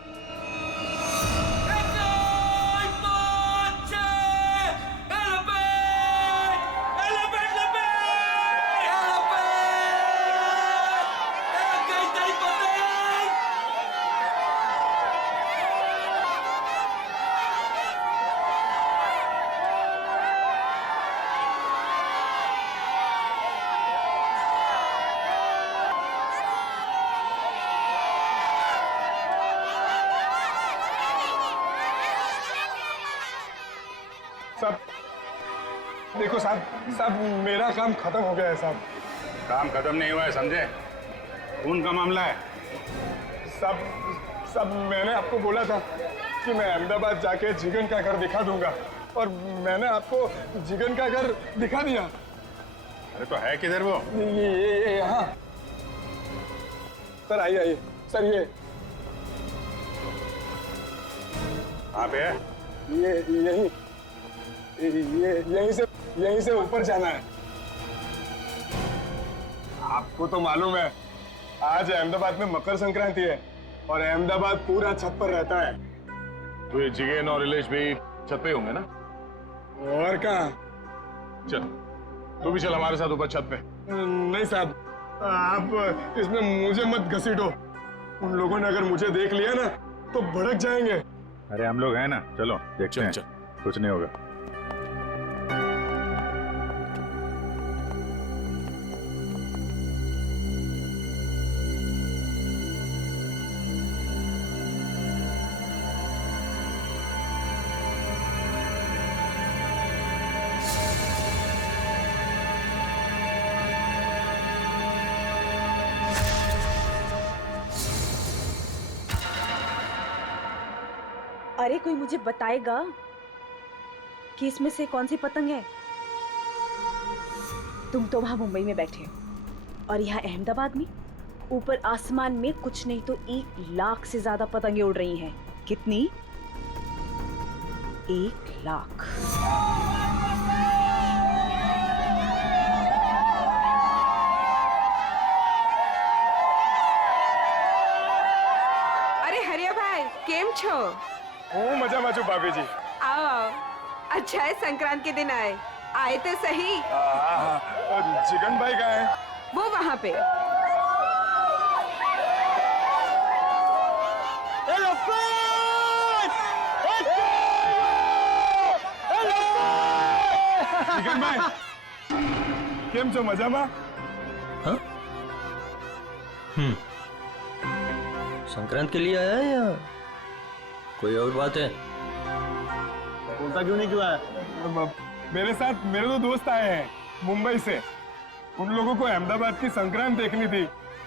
साहब देखो साहब, मेरा काम खत्म हो गया है साहब। काम खत्म नहीं हुआ है समझे, खून का मामला है। साहब मैंने आपको बोला था कि मैं अहमदाबाद जाके जिगन का घर दिखा दूंगा और मैंने आपको जिगन का घर दिखा दिया। अरे तो है किधर वो? ये यहाँ। सर आइए सर, ये कहाँ पे है? ये यहीं से ऊपर जाना है। आपको तो मालूम है आज अहमदाबाद में मकर संक्रांति है और अहमदाबाद पूरा छत पर रहता है। तो ये जिगेन और इलेश भी छत पे होंगे ना? और कहाँ? चल तू भी चल हमारे साथ ऊपर छत पे। नहीं साहब, आप इसमें मुझे मत घसीटो। उन लोगों ने अगर मुझे देख लिया ना तो भड़क जाएंगे। अरे हम लोग हैं ना, चलो देखते हैं। कुछ नहीं होगा। अरे कोई मुझे बताएगा कि इसमें से कौन सी पतंग है? तुम तो वहां मुंबई में बैठे हो और यहाँ अहमदाबाद में ऊपर आसमान में कुछ नहीं तो 1 लाख से ज्यादा पतंगे उड़ रही हैं। कितनी? 1 लाख। अरे हरिया भाई, केम छो? मजा माचो भाभी जी। आओ, अच्छा है संक्रांत के दिन आए तो सही। जिगन भाई कहाँ है? वो वहाँ पे। जिगन भाई केम छो, मजामा? संक्रांत के लिए आया है या कोई और बात है? बोलता क्यों नहीं है? मेरे साथ मेरे 2 दोस्त आए हैं मुंबई से। उन लोगों को अहमदाबाद की संक्रांत देखनी थी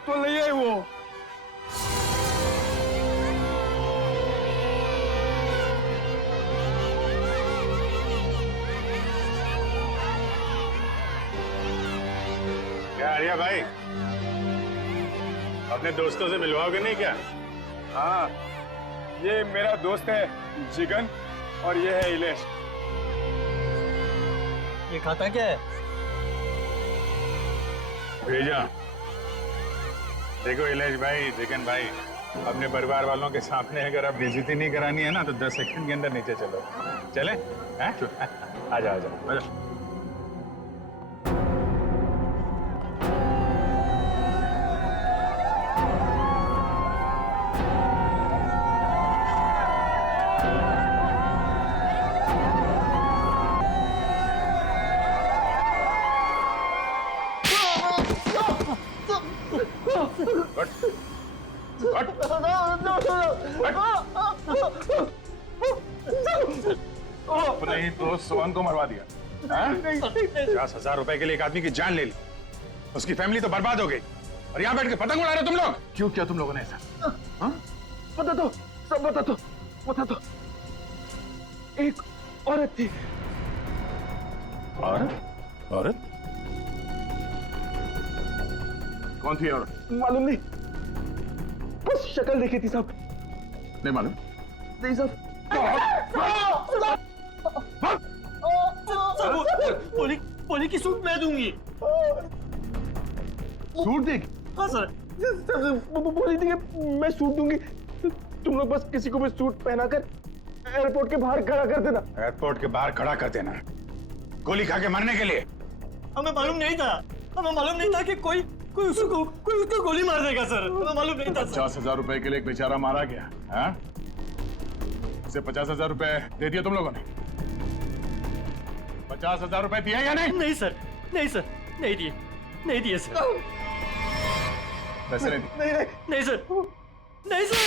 तो ले आए वो। क्या आर्या भाई, अपने दोस्तों से मिलवाओगे नहीं क्या? हाँ, ये मेरा दोस्त है जिगन और ये है इलेश। ये खाता क्या है? भेजा। देखो इलेश भाई, चिकन भाई, अपने परिवार वालों के सामने अगर आप बेइज्जती नहीं करानी है ना तो 10 सेकंड के अंदर नीचे चलो। चले? आ जाओ आ जाओ। अपने ही दोस्त सोहन को मरवा दिया। 50,000 रुपए के लिए एक आदमी की जान ले ली, उसकी फैमिली तो बर्बाद हो गई, और यहाँ बैठ के पतंग उड़ा रहे तुम लोग। क्यों किया तुम लोगों ने ऐसा? बता दो, सब बता दो, बता दो। एक औरत थी। औरत? औरत? कौन थी औरत? मालूम नहीं, बस शक्ल देखी थी साहब। नहीं मालूम? नहीं साहब। पोली की सूट मैं दूंगी। सूट देगी? हाँ सर, बोली थी कि मैं सूट दूंगी, तुम लोग बस किसी को भी सूट पहनाकर एयरपोर्ट के बाहर खड़ा कर देना। एयरपोर्ट के बाहर खड़ा कर देना? गोली खा के मरने के लिए? हमें मालूम नहीं था, हमें मालूम नहीं था कि कोई उसको गोली मार देगा सर, हमें मालूम नहीं था। 50,000 रुपए के लिए एक बेचारा मारा गया। हाँ? इसे 50,000 रुपए दे दिए तुम लोगों ने? 50,000 रुपए दिए या नहीं? नहीं सर, नहीं सर, नहीं दिए, नहीं दिए सर। पैसे नहीं दिए? नहीं सर, नहीं सर।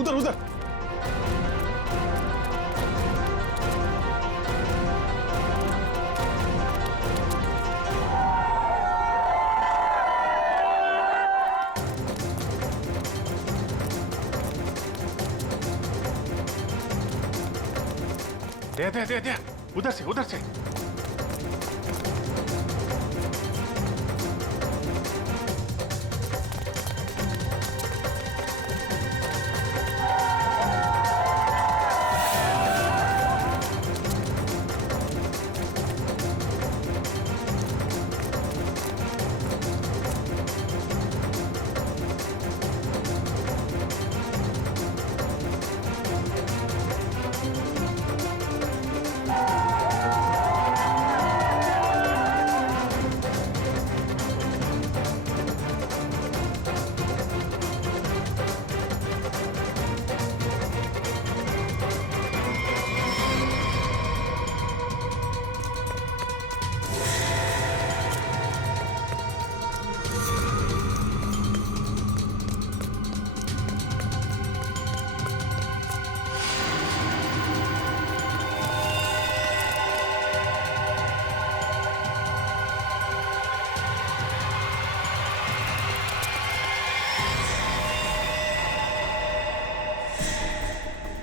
उधर उधर। दे उधर से, उधर से।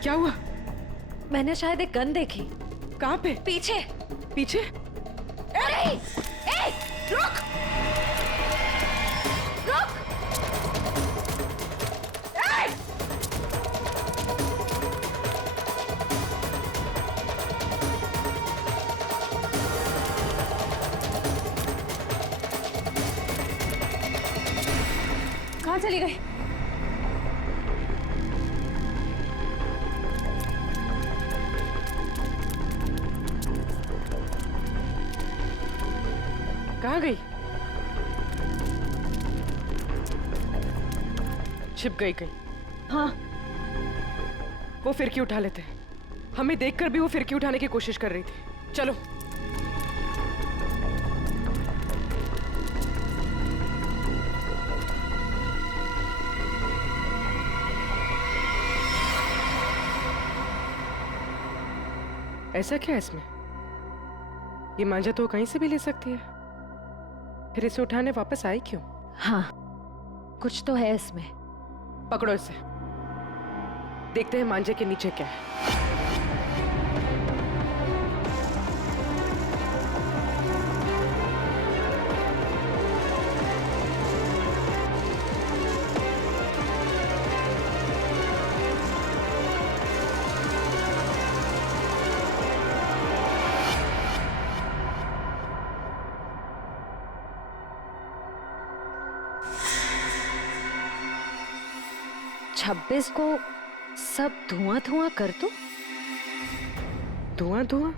क्या हुआ? मैंने शायद एक गन देखी। कहाँ पे? पीछे। पीछे? अरे! ए! रुक! रुक! ए! कहाँ चली गई? कहाँ गई? छिप गई कहीं? हाँ। वो फिरकी उठा लेते हैं। हमें देखकर भी वो फिरकी उठाने की कोशिश कर रही थी। चलो। ऐसा क्या है इसमें? ये मांझा तो कहीं से भी ले सकती है, फिर इसे उठाने वापस आई क्यों? हाँ, कुछ तो है इसमें। पकड़ो इसे, देखते हैं मांझे के नीचे क्या है। 26 को सब धुआं धुआं कर दो। धुआं धुआं?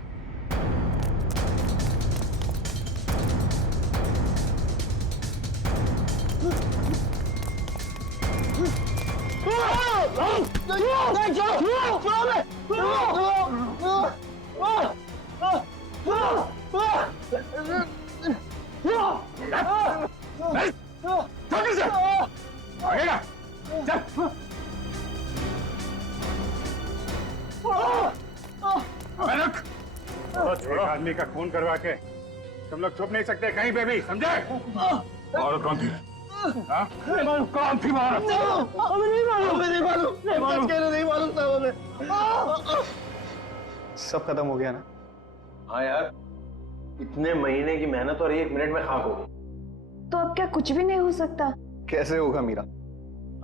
छोड़ो आदमी का खून करवा के तुम लोग छुप नहीं सकते कहीं पे भी, समझे? औरत कौन थी? हाँ? कौन थी औरत? नहीं मालूम साहब हमें। सब खत्म हो गया ना? हाँ यार, इतने महीने की मेहनत और 1 मिनट में खाक हो गई। तो अब क्या कुछ भी नहीं हो सकता? कैसे होगा मीरा?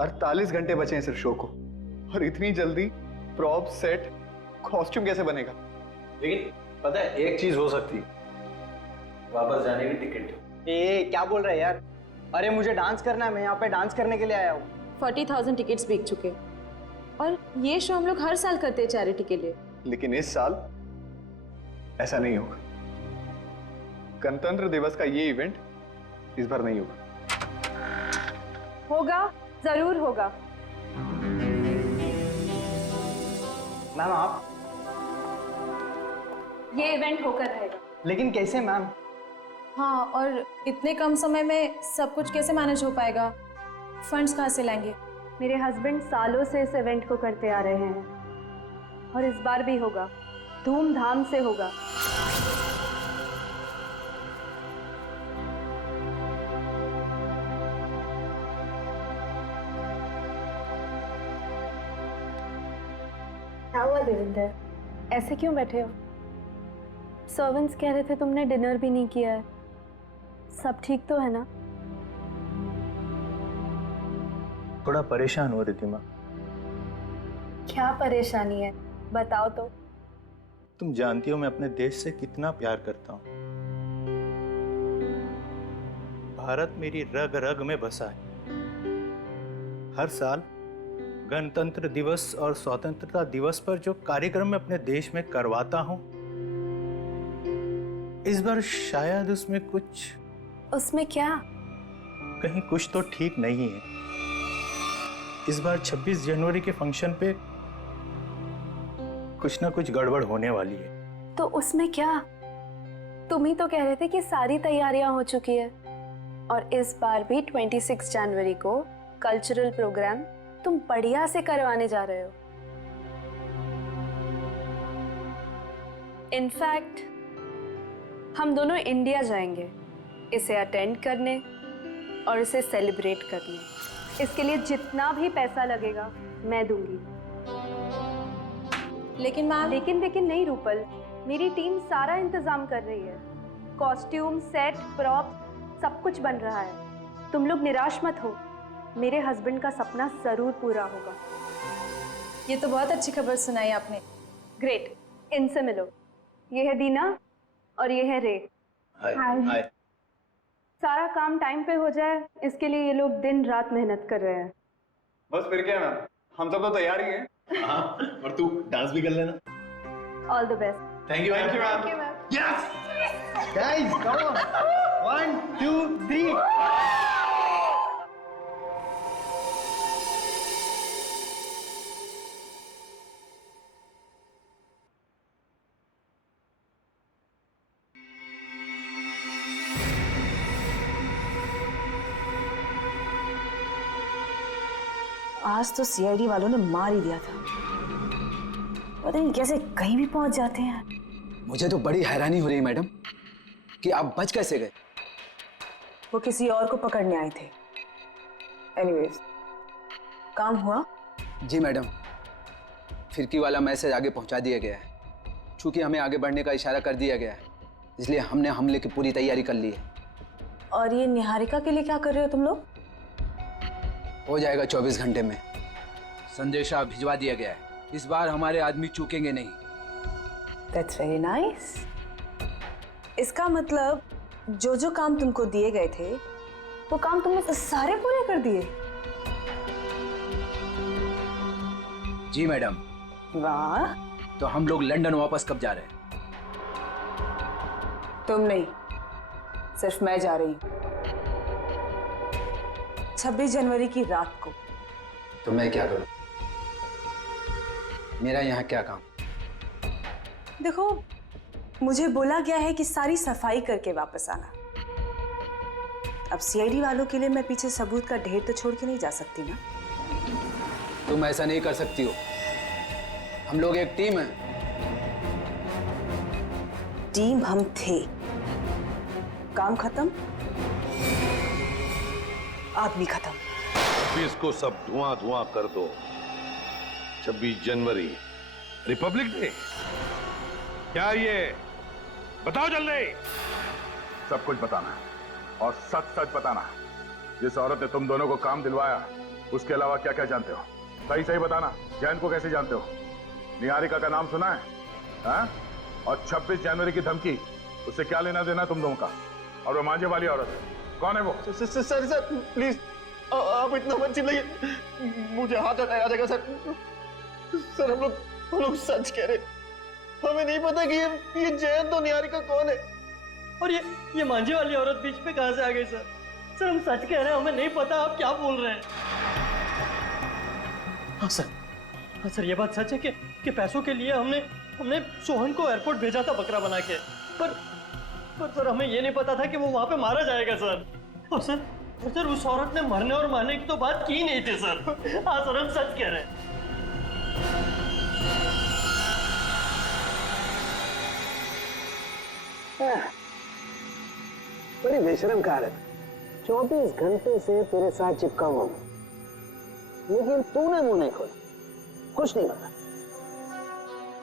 48 घंटे बचे हैं सिर्फ शो को, और इतनी जल्दी प्रॉप, सेट, कॉस्ट्यूम कैसे बनेगा? लेकिन पता है एक चीज हो सकती, वापस जाने की टिकट। ए क्या बोल रहे हैं यार? अरे मुझे डांस करना है, मैं यहाँ पे डांस करने के लिए आया हूँ। 40,000 टिकट्स बिक चुके, और ये शो हम लोग हर साल करते हैं चैरिटी के लिए। लेकिन इस साल ऐसा नहीं होगा। गणतंत्र दिवस का ये इवेंट इस बार नहीं होगा। होगा, जरूर होगा। मैम आप? ये इवेंट होकर रहेगा। लेकिन कैसे मैम? हाँ, और इतने कम समय में सब कुछ कैसे मैनेज हो पाएगा? फंड्स कहाँ से लाएंगे? मेरे हस्बैंड सालों से इस इवेंट को करते आ रहे हैं, और इस बार भी होगा, धूमधाम से होगा। क्या हुआ देविंदर, ऐसे क्यों बैठे हो? सर्वेंट्स कह रहे थे तुमने डिनर भी नहीं किया है। सब ठीक तो है ना? थोड़ा परेशान हो रिद्धिमा। क्या परेशानी है, बताओ तो। तुम जानती हो मैं अपने देश से कितना प्यार करता हूँ। भारत मेरी रग रग में बसा है। हर साल गणतंत्र दिवस और स्वतंत्रता दिवस पर जो कार्यक्रम मैं अपने देश में करवाता हूँ, इस बार शायद उसमें क्या? कहीं कुछ तो ठीक नहीं है। इस बार 26 जनवरी के फंक्शन पे कुछ ना कुछ गड़बड़ होने वाली है। तो उसमें क्या? तुम ही तो कह रहे थे कि सारी तैयारियां हो चुकी है, और इस बार भी 26 जनवरी को कल्चरल प्रोग्राम तुम बढ़िया से करवाने जा रहे हो। इनफैक्ट हम दोनों इंडिया जाएंगे इसे अटेंड करने और इसे सेलिब्रेट करने। इसके लिए जितना भी पैसा लगेगा मैं दूंगी। लेकिन मैम, लेकिन नहीं रूपल, मेरी टीम सारा इंतजाम कर रही है। कॉस्ट्यूम, सेट, प्रॉप सब कुछ बन रहा है। तुम लोग निराश मत हो, मेरे हस्बैंड का सपना जरूर पूरा होगा। ये तो बहुत अच्छी खबर सुनाई आपने। ग्रेट, इनसे मिलो। ये है दीना और ये है रे। हाय। सारा काम टाइम पे हो जाए, इसके लिए ये लोग दिन रात मेहनत कर रहे हैं। बस फिर क्या मैम, हम सब तो तैयार ही हैं। हाँ, और तू डांस भी कर लेना। All the best. Thank you ma'am. Yes guys, come on. 1 2 3। आज तो सीआईडी वालों ने मार ही दिया था। पता नहीं कैसे कहीं भी पहुंच जाते हैं। मुझे तो बड़ी हैरानी हो रही है मैडम कि आप बच कैसे गए। वो किसी और को पकड़ने आए थे। एनीवेज, काम हुआ? जी मैडम, फिरकी वाला मैसेज आगे पहुंचा दिया गया है। चूंकि हमें आगे बढ़ने का इशारा कर दिया गया है, इसलिए हमने हमले की पूरी तैयारी कर ली है। और ये निहारिका के लिए क्या कर रहे हो तुम लोग? हो जाएगा 24 घंटे में। संदेशा भिजवा दिया गया है। इस बार हमारे आदमी चूकेंगे नहीं। That's very nice. इसका मतलब जो जो काम तुमको दिए गए थे वो काम तुमने सारे पूरे कर दिए। जी मैडम। वाह। तो हम लोग लंदन वापस कब जा रहे हैं? तुम नहीं, सिर्फ मैं जा रही हूँ 26 जनवरी की रात को। तो मैं क्या करूं? मेरा यहाँ क्या काम? देखो, मुझे बोला गया है कि सारी सफाई करके वापस आना। अब सीआईडी वालों के लिए मैं पीछे सबूत का ढेर तो छोड़ के नहीं जा सकती ना। तुम ऐसा नहीं कर सकती हो, हम लोग एक टीम है। टीम हम थे, काम खत्म, आदमी खत्म। इसको सब धुआं धुआं कर दो। 26 जनवरी रिपब्लिक डे। क्या ये बताओ जल्दी। सब कुछ बताना है और सच सच बताना। जिस औरत ने तुम दोनों को काम दिलवाया उसके अलावा क्या क्या जानते हो? सही सही बताना। जैन को कैसे जानते हो? निहारिका का नाम सुना है? हाँ? और 26 जनवरी की धमकी, उससे क्या लेना देना तुम दोनों का? और वो मांझे वाली औरत कौन है वो? सर प्लीज आप इतना मत चिल्लाइए, मुझे हाथ आ जाएगा सर। सर हम लोग सच कह रहे, हमें नहीं पता कि ये जयंत तो निहारिका कौन है, और ये मांझे वाली औरत बीच में कहां से आ गई सर? सर हम सच कह रहे हैं, हमें नहीं पता आप क्या बोल रहे हैं। हाँ सर ये बात सच है कि पैसों के लिए हमने सोहन को एयरपोर्ट भेजा था बकरा बना के, पर सर हमें ये नहीं पता था कि वो वहां पे मारा जाएगा सर। और सर उस औरत ने मरने और मारने की तो बात की नहीं थी सर। हाँ सर हम सच कह रहे हैं। बड़ी बेशरम कहावत। 24 घंटे से तेरे साथ चिपका हुआ हूं, लेकिन तूने मुंह नहीं खोला, कुछ नहीं बताया,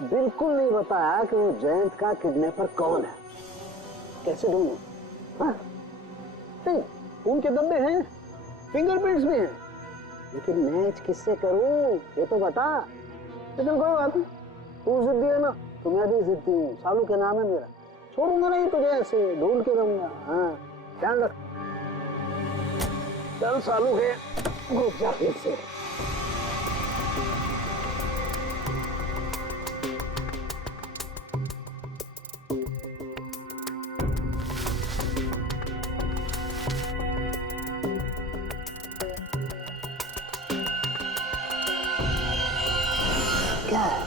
बिल्कुल नहीं बताया कि वो जयंत का किडनैपर कौन है। कैसे ढूंढूं? हाँ? नहीं, खून के धब्बे हैं, फिंगरप्रिंट्स भी हैं, लेकिन मैच किससे करूं ये तो बता। लेकिन कोई बात नहीं, तू जिद्दी है ना तो मैं भी जिद्दी हूँ। सालू के नाम है मेरा, छोड़ूंगा नहीं तुझे, ऐसे ढूंढ के रहूंगा। हाँ ध्यान रख। चल सालू के घुस जा फिर से। क्या है?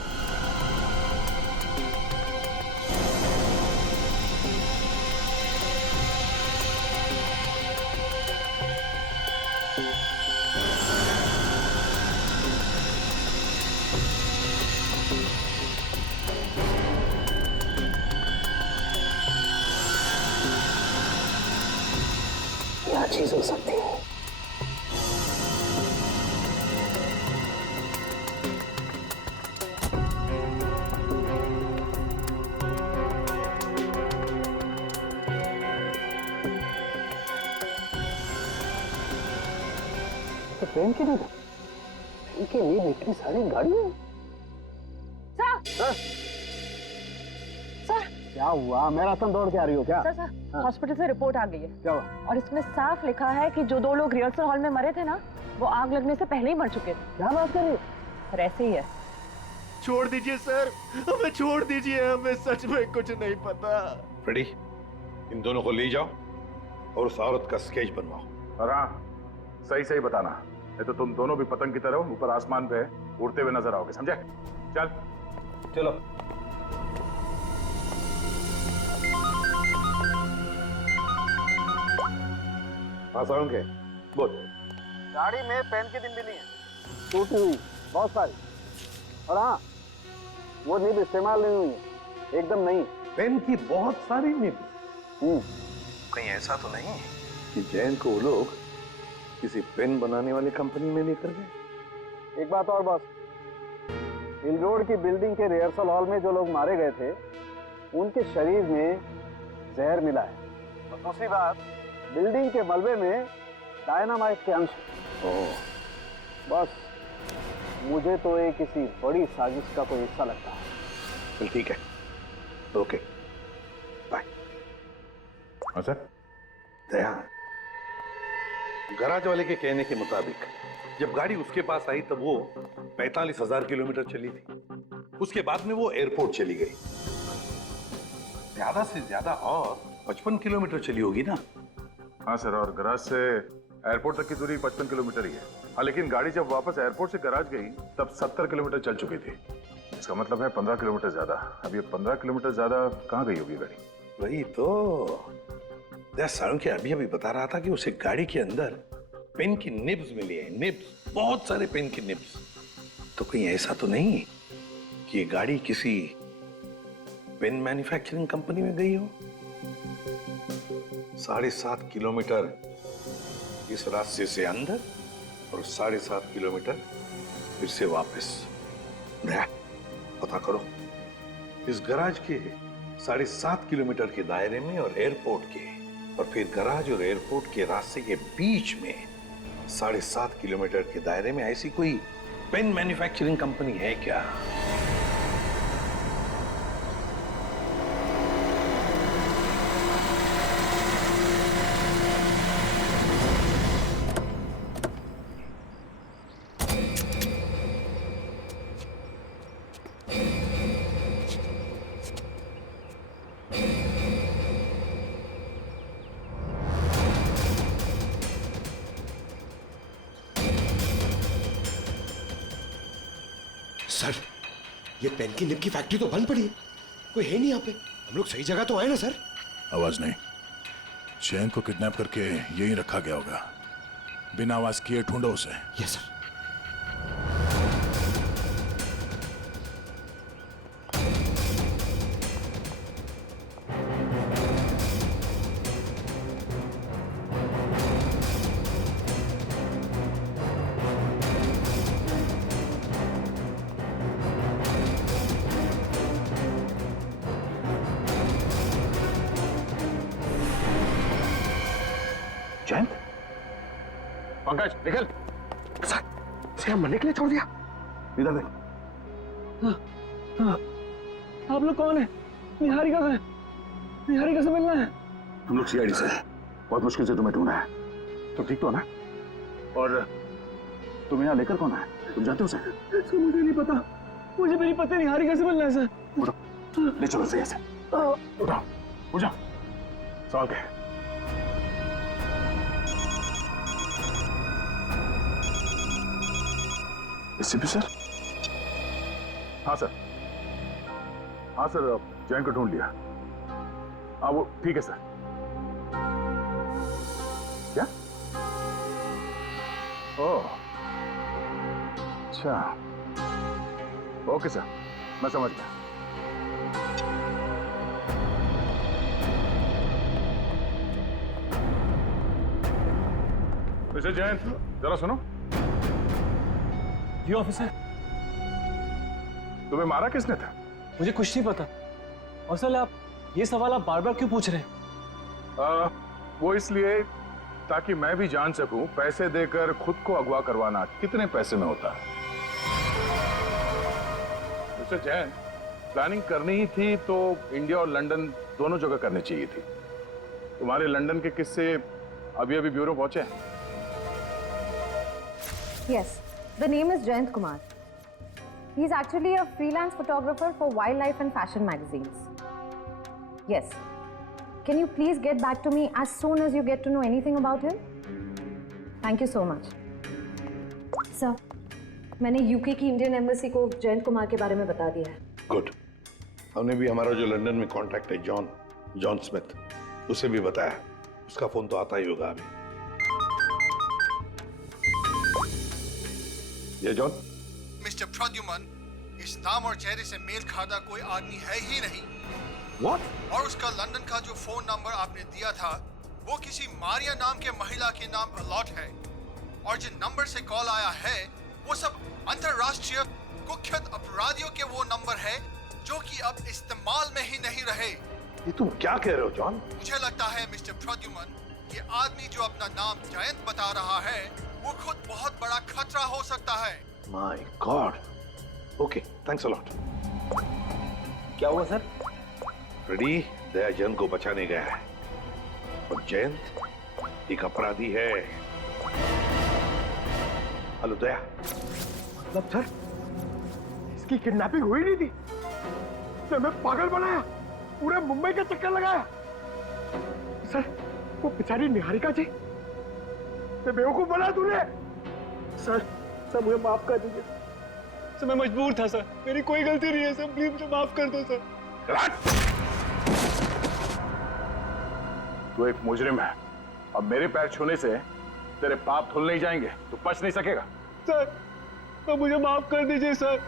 क्या चीज हो सकती है? तो पेन के लिए इतनी सारी गाड़ियां। सर क्या हुआ? मैराथन दौड़ के आ रही हो क्या? सर हॉस्पिटल से रिपोर्ट आ गई है। क्या हुआ? और इसमें साफ लिखा है कि जो 2 लोग रिहर्सल हॉल में मरे थे ना, वो आग लगने से पहले ही मर चुके थे। क्या बात कर रही हो? सर ऐसे ही है। छोड़ दीजिए सर, हमें छोड़ दीजिए, हमें सच में कुछ नहीं पता। फ्रेडी, इन दोनों को ले जाओ और उस औरत का स्केच बनवाओ। और हाँ, सही सही बताना, नहीं तो तुम दोनों भी पतंग की तरह ऊपर आसमान पे उड़ते हुए नजर आओगे, समझे? चल चलो। हाँ साउंड के बोल। गाड़ी में पेन की डिब्बी है, टूटी हुई बहुत सारी, और हाँ वो निब इस्तेमाल नहीं हुई है, एकदम नहीं। पेन की बहुत सारी निब? कहीं ऐसा तो नहीं कि जैन को वो लोग किसी पेन बनाने वाली कंपनी में लेकर गए? एक बात और बॉस, हिल रोड की बिल्डिंग के रिहर्सल हॉल में जो लोग मारे गए थे उनके शरीर में जहर मिला है, और दूसरी बात बिल्डिंग के मलबे में डायनामाइट के अंश। बस मुझे तो ये किसी बड़ी साजिश का कोई हिस्सा लगता है। चल ठीक है, ओके बाय। हाँ सर। दया, गराज वाले के कहने के मुताबिक जब गाड़ी उसके पास आई तब वो 45,000 किलोमीटर चली थी। उसके बाद में वो एयरपोर्ट चली गई। ज्यादा से ज्यादा और 55 किलोमीटर चली होगी ना? हाँ सर, और गराज से एयरपोर्ट तक की दूरी 55 किलोमीटर ही है। हाँ, लेकिन गाड़ी जब वापस एयरपोर्ट से गराज गई तब 70 किलोमीटर चल चुकी थी। इसका मतलब है 15 किलोमीटर ज्यादा। अब ये 15 किलोमीटर ज्यादा कहाँ गई होगी गाड़ी? वही तो सारुण के अभी बता रहा था कि उसे गाड़ी के अंदर पेन की निब्स मिली है। निब्स, बहुत सारे पेन की निब्स। तो कहीं ऐसा तो नहीं कि ये गाड़ी किसी पेन मैन्युफैक्चरिंग कंपनी में गई हो? 7.5 किलोमीटर इस रास्ते से अंदर और 7.5 किलोमीटर फिर से वापस। पता करो इस गराज के 7.5 किलोमीटर के दायरे में और एयरपोर्ट के, और फिर गराज और एयरपोर्ट के रास्ते के बीच में 7.5 किलोमीटर के दायरे में ऐसी कोई पेन मैन्युफैक्चरिंग कंपनी है क्या? सर, ये पेन की निब की फैक्ट्री तो बंद पड़ी है। कोई है नहीं यहाँ पे। हम लोग सही जगह तो आए ना सर? आवाज नहीं। जैन को किडनैप करके यहीं रखा गया होगा। बिना आवाज किए ढूंढो उसे। Yes sir. जयंत? पंकज निकल। सर, इसे मरने के लिए छोड़ दिया। इधर देख। आप लोग कौन है? निहारिका कहाँ है? निहारिका से मिलना है। हम लोग सीआईडी से हैं। बहुत मुश्किल से तुम्हें ढूंढा है। तुम ठीक तो हो ना? और तुम यहाँ लेकर कौन आए? तुम जानते हो सर? सर मुझे नहीं पता। मुझे मेरी पत्नी निहारिका से मिलना है सर। उठो, ले चलो से। उठाओ, उठ जाओ। सवाल क्या है? SP sir? हाँ सर। हाँ सर, जैन को ढूंढ लिया। हाँ वो ठीक है सर। क्या? ओह, अच्छा। ओके सर, मैं समझ गया। मिस्टर जैन, जरा सुनो। जी ऑफिसर। तुम्हें मारा किसने था? मुझे कुछ नहीं पता। और सर आप ये सवाल आप बार बार क्यों पूछ रहे हैं? वो इसलिए ताकि मैं भी जान सकूं पैसे देकर खुद को अगवा करवाना कितने पैसे में होता है। मिस्टर जैन, प्लानिंग करनी ही थी तो इंडिया और लंदन दोनों जगह करनी चाहिए थी। तुम्हारे लंदन के किस्से अभी अभी ब्यूरो पहुंचे हैं। Yes, the name is Jayant Kumar. He's actually a freelance photographer for wildlife and fashion magazines. Yes. Can you please get back to me as soon as you get to know anything about him? Thank you so much. Sir, मैंने UK की Indian embassy को जयंत कुमार के बारे में बता दिया है। Good. हमने भी हमारा जो लंदन में कॉन्टैक्ट है जॉन स्मिथ, उसे भी बताया। उसका फोन तो आता ही होगा अभी। ये जॉन? मिस्टर प्रद्युमन, इस नाम और चेहरे से मेल खाता कोई आदमी है ही नहीं। What? और उसका लंदन का जो फोन नंबर आपने दिया था वो किसी मारिया नाम के महिला के नाम अलॉट है, और जिन नंबर से कॉल आया है वो सब अंतरराष्ट्रीय कुख्यात अपराधियों के वो नंबर है जो कि अब इस्तेमाल में ही नहीं रहे। ये तुम क्या कह रहे हो जॉन? मुझे लगता है मिस्टर प्रद्युमन, ये आदमी जो अपना नाम जयंत बता रहा है वो खुद बहुत बड़ा खतरा हो सकता है। My God. Okay, thanks a lot. क्या हुआ सर? फ्रेडी दया जयंत को बचाने गया है, और जयंत एक अपराधी है। हेलो दया, मतलब सर इसकी किडनैपिंग हुई नहीं थी, तो मैं पागल बनाया, पूरे मुंबई का चक्कर लगाया। सर वो बेचारी निहारिका जी, मैं बेवकूफ बना तूने। सर सर मुझे माफ कर दीजिए सर, मैं मजबूर था सर, मेरी कोई गलती नहीं है सर, प्लीज मुझे माफ कर दो सर। तू एक मुजरिम है, अब मेरे पैर छूने से तेरे पाप धुल नहीं जाएंगे, तू बच नहीं सकेगा। सर तो मुझे माफ कर दीजिए सर।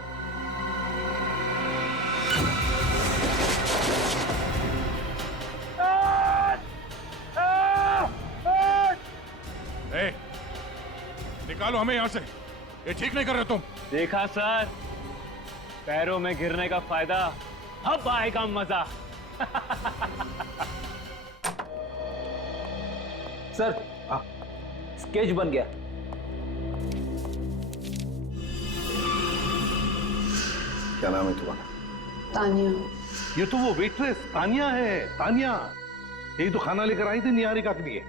ए, निकालो हमें यहाँ से, ये ठीक नहीं कर रहे तुम। देखा सर, पैरों में गिरने का फायदा, अब आएगा मजा। सर स्केच बन गया। क्या नाम है तुम्हारा? तानिया। ये तो वो वेट्रेस तानिया है, तानिया। यही तो खाना लेकर आई थी निहारिका के लिए।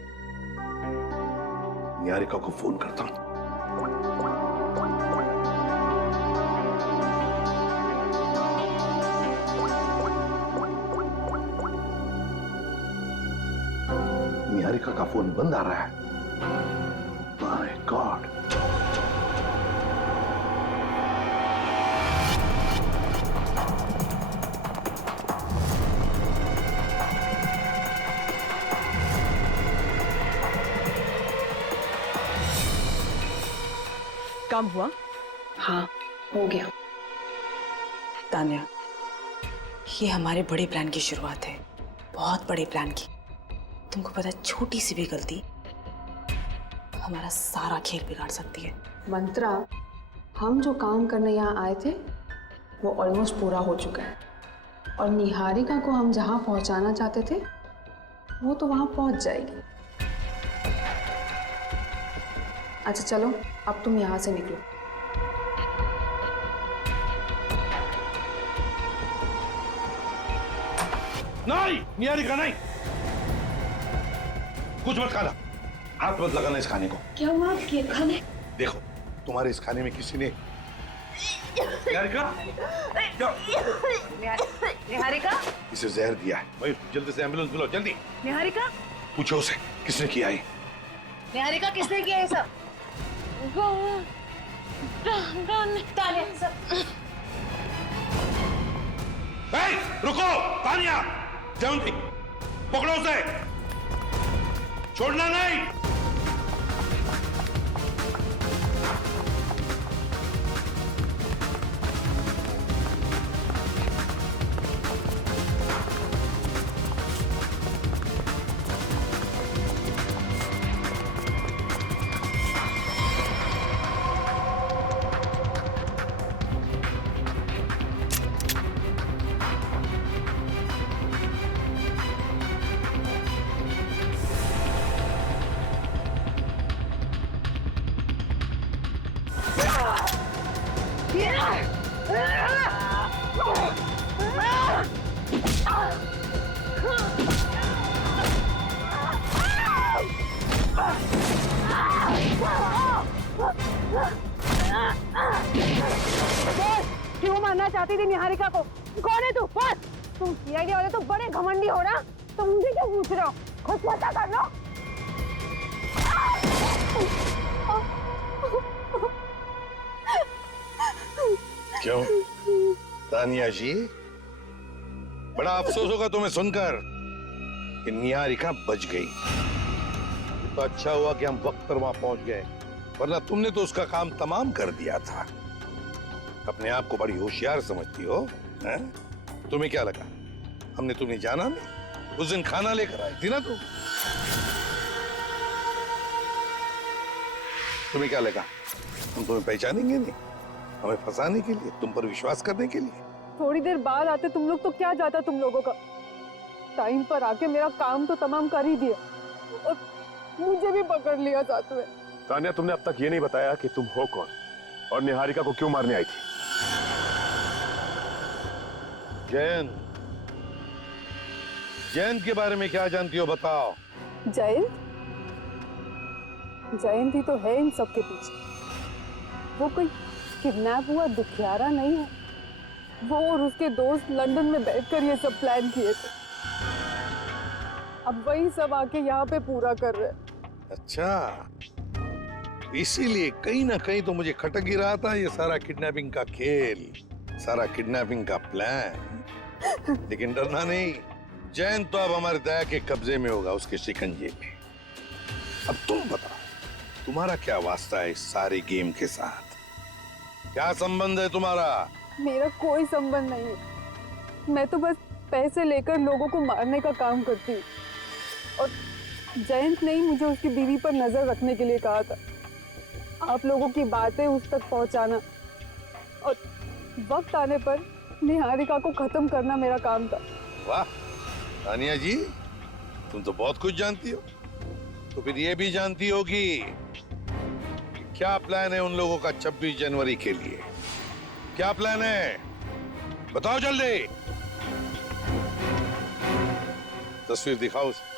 निहारिका को फोन करता हूं। निहारिका का फोन बंद आ रहा है। My God. काम हुआ? हाँ हो गया। तान्या, ये हमारे बड़े प्लान की शुरुआत है, बहुत बड़े प्लान की। तुमको पता है, छोटी सी भी गलती हमारा सारा खेल बिगाड़ सकती है। मंत्रा, हम जो काम करने यहाँ आए थे वो ऑलमोस्ट पूरा हो चुका है, और निहारिका को हम जहाँ पहुँचाना चाहते थे वो तो वहाँ पहुँच जाएगी। अच्छा चलो, अब तुम यहाँ से निकलो। नहीं निहारिका नहीं, कुछ मत खाना, हाथ मत लगाना इस खाने को। क्या हुआ आपके खाने? देखो तुम्हारे इस खाने में किसी ने निहारिका निहारिका, इसे जहर दिया है। भाई जल्दी से एम्बुलेंस बुलाओ, जल्दी। निहारिका, पूछो उसे किसने किया है। निहारिका किसने किया है सब? रुको तानिया, जयंती पकड़ो उसे, छोड़ना नहीं। क्यों मारना चाहती थी निहारिका को? कौन है तू? बस तुम सीआईडी वाले तो बड़े घमंडी हो ना, तो मुझे क्यों पूछ रहे हो? खुद पता कर लो। क्यों तानिया जी, बड़ा अफसोस होगा तुम्हें सुनकर कि निहारिका बच गई। तो अच्छा हुआ कि हम वक्त पर वहां पहुंच गए, वरना तुमने तो उसका काम तमाम कर दिया था। अपने आप को बड़ी होशियार समझती हो, हैं? तुम्हें क्या लगा हमने तुम्हें जाना नहीं? उस दिन खाना लेकर आई थी ना तुम। तुम्हें क्या लगा हम तुम्हें पहचानेंगे नहीं? हमें फंसाने के लिए, तुम पर विश्वास करने के लिए। थोड़ी देर बाद आते तुम लोग तो क्या जाता तुम लोगों का। टाइम पर आके मेरा काम तो तमाम कर ही दिया और मुझे भी पकड़ लिया साथ में। तानिया, तुमने अब तक ये नहीं बताया कि तुम हो कौन और निहारिका को क्यों मारने आई थी? जयंत, जयंत के बारे में क्या जानती हो बताओ। जयंत? जयंत ही तो है इन सब के पीछे। वो कोई किडनैप हुआ दुखियारा नहीं है। वो और उसके दोस्त लंदन में बैठकर ये सब प्लान किए थे। अब वही सब आके यहाँ पे पूरा कर रहे हैं। अच्छा, इसीलिए कहीं ना कहीं तो मुझे खटक ही रहा था ये सारा किडनैपिंग का खेल, सारा किडनैपिंग का प्लान। लेकिन डरना नहीं, जैन तो अब हमारे दया के कब्जे में होगा, उसके शिकंजे में। अब तुम बताओ, तुम्हारा क्या वास्ता है इस सारे गेम के साथ? क्या संबंध है तुम्हारा? मेरा कोई संबंध नहीं है। मैं तो बस पैसे लेकर लोगों को मारने का काम करती हूँ। और जयंत ने ही मुझे उसकी बीवी पर नजर रखने के लिए कहा था। आप लोगों की बातें उस तक पहुंचाना और वक्त आने पर निहारिका को खत्म करना मेरा काम था। वाह तानिया जी, तुम तो बहुत कुछ जानती हो। तो फिर ये भी जानती होगी क्या प्लान है उन लोगों का 26 जनवरी के लिए? क्या प्लान है? बताओ जल्दी। तस्वीर दिखाओ उसे।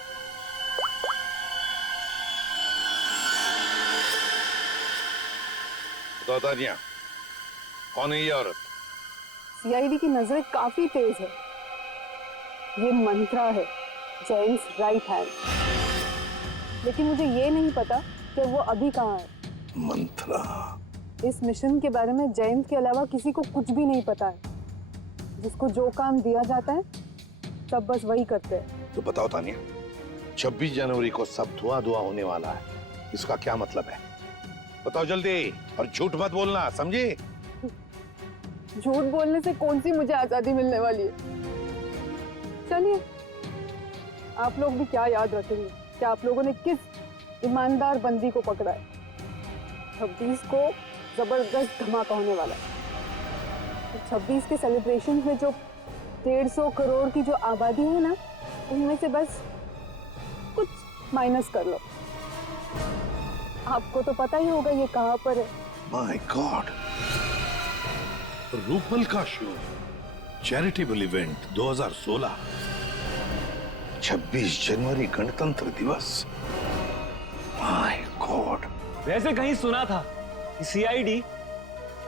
बताओ तानिया, कौन है ये औरत? सीआईडी की नजरें काफी तेज है। ये मंत्रा है, जेम्स राइट हैंड। लेकिन मुझे ये नहीं पता कि वो अभी कहाँ है। मंत्रा? इस मिशन के बारे में जयंत के अलावा किसी को कुछ भी नहीं पता है। जिसको जो काम दिया जाता है सब बस वही करते हैं। तो बताओ तानिया, 26 जनवरी को सब धुआं धुआं होने वाला है, इसका क्या मतलब है? बताओ जल्दी, और झूठ मत बोलना, समझी? झूठ बोलने से कौन सी मुझे आजादी मिलने वाली है? चलिए, आप लोग भी क्या याद रखेंगे कि आप लोगों ने किस ईमानदार बंदी को पकड़ा है। 26 को जबरदस्त धमाका होने वाला है। 26 के सेलिब्रेशन में जो 150 करोड़ की जो आबादी है ना, उनमें से बस कुछ माइनस कर लो। आपको तो पता ही होगा ये कहाँ पर है। माय गॉड, रूपल का शो, चैरिटेबल इवेंट 2016, 26 जनवरी गणतंत्र दिवस। My God. वैसे कहीं सुना था कि सीआईडी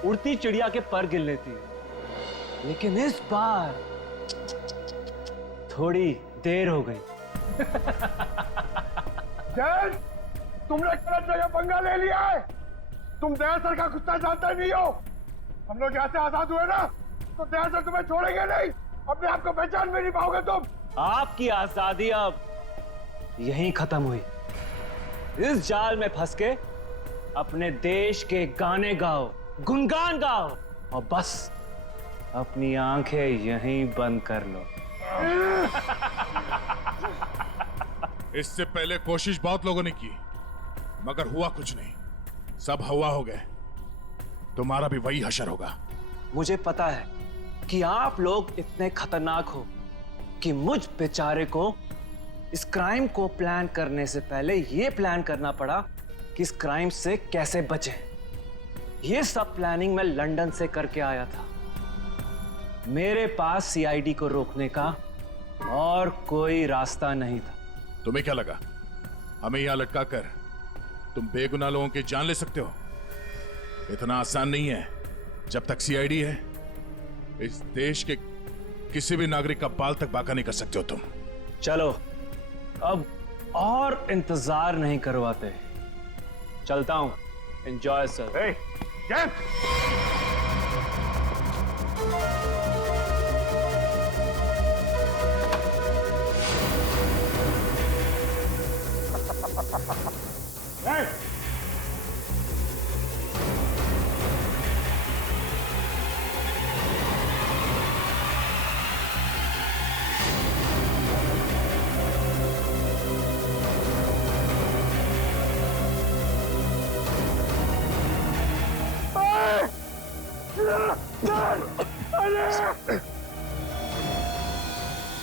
उड़ती चिड़िया के पर गिन लेती है, लेकिन इस बार थोड़ी देर हो गई। जैन, तुमने गलत जगह पंगा ले लिया है। तुम दया सर का कुत्ता जानते नहीं हो। हम लोग यहाँ से आजाद हुए ना, तो दया सर तुम्हें छोड़ेंगे नहीं। अपने आप को पहचान भी नहीं पाओगे तुम। आपकी आजादी अब यहीं खत्म हुई। इस जाल में फंस के अपने देश के गाने गाओ, गुनगान गाओ, और बस अपनी आंखें यहीं बंद कर लो। इससे पहले कोशिश बहुत लोगों ने की, मगर हुआ कुछ नहीं। सब हवा हो गए। तुम्हारा भी वही हशर होगा। मुझे पता है कि आप लोग इतने खतरनाक हो कि मुझ बेचारे को इस क्राइम को प्लान करने से पहले ये प्लान करना पड़ा कि इस क्राइम से कैसे बचे। ये सब प्लानिंग मैं लंदन से करके आया था। मेरे पास सीआईडी को रोकने का और कोई रास्ता नहीं था। तुम्हें क्या लगा हमें यहां लटका कर तुम बेगुनाह लोगों की जान ले सकते हो? इतना आसान नहीं है। जब तक सीआईडी है, इस देश के किसी भी नागरिक का बाल तक बाका नहीं कर सकते हो तुम। चलो, अब और इंतजार नहीं करवाते, चलता हूं। Enjoy sir.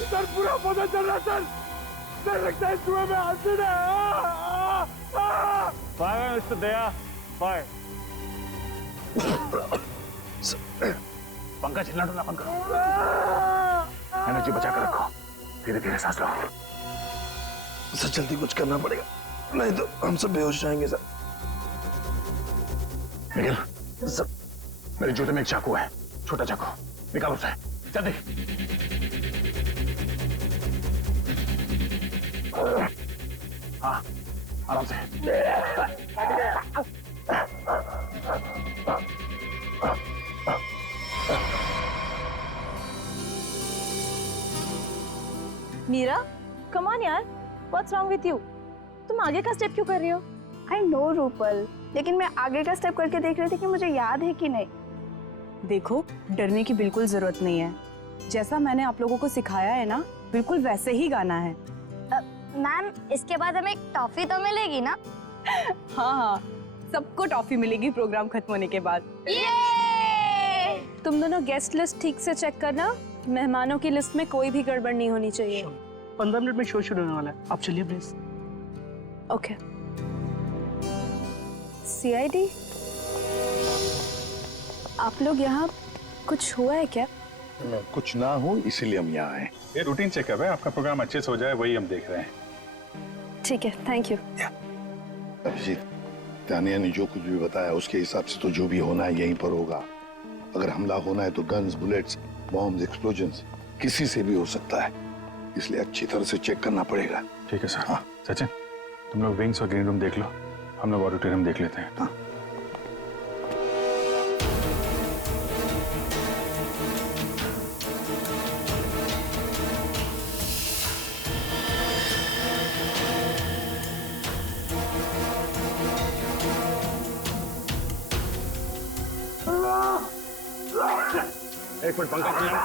सर पूरा पता चल रहा सर। सर लगता है कुएं में आंसू है। फायर मिस्टर दया, फायर। पंकज, हिलना डुलना बंद करो। एनर्जी बचा कर रखो। धीरे धीरे सांस लो। सर जल्दी कुछ करना पड़ेगा, नहीं तो हम सब बेहोश जाएंगे सर। निखिल, सर, मेरे जूते में एक चाकू है, छोटा चाकू, निकालो उसे जल्दी। हाँ, आराम से। मीरा, कम ऑन यार, व्हाट्स रॉन्ग विथ यू? तुम आगे का स्टेप क्यों कर रही हो? आई नो रूपल, लेकिन मैं आगे का स्टेप करके देख रही थी कि मुझे याद है कि नहीं। देखो, डरने की बिल्कुल जरूरत नहीं है। जैसा मैंने आप लोगों को सिखाया है ना, बिल्कुल वैसे ही गाना है। मैम, इसके बाद हमें टॉफी तो मिलेगी ना? हाँ हाँ, सबको टॉफी मिलेगी प्रोग्राम खत्म होने के बाद। तुम दोनों गेस्ट लिस्ट ठीक से चेक करना, मेहमानों की लिस्ट में कोई भी गड़बड़ नहीं होनी चाहिए। 15 मिनट में शो शुरू होने वाला है, आप चलिए प्लीज। ओके। सीआईडी, आप लोग यहाँ, कुछ हुआ है क्या? कुछ ना हो इसीलिए हम यहाँ आए। ये रूटीन चेकअप है, आपका प्रोग्राम अच्छे से हो जाए वही हम देख रहे हैं। ठीक है, थैंक यू। अभिजीत, तानिया ने जो कुछ भी बताया उसके हिसाब से तो जो भी होना है यहीं पर होगा। अगर हमला होना है तो गन्स, बुलेट्स, बॉम्ब्स, एक्सप्लोजन्स किसी से भी हो सकता है, इसलिए अच्छी तरह से चेक करना पड़ेगा। ठीक है सर। हाँ सचिन, तुम लोग विंग्स और ग्रीन रूम देख लो, हम लोग ऑडिटोरियम देख लेते हैं। हाँ। एक मिनट, पंखा चला।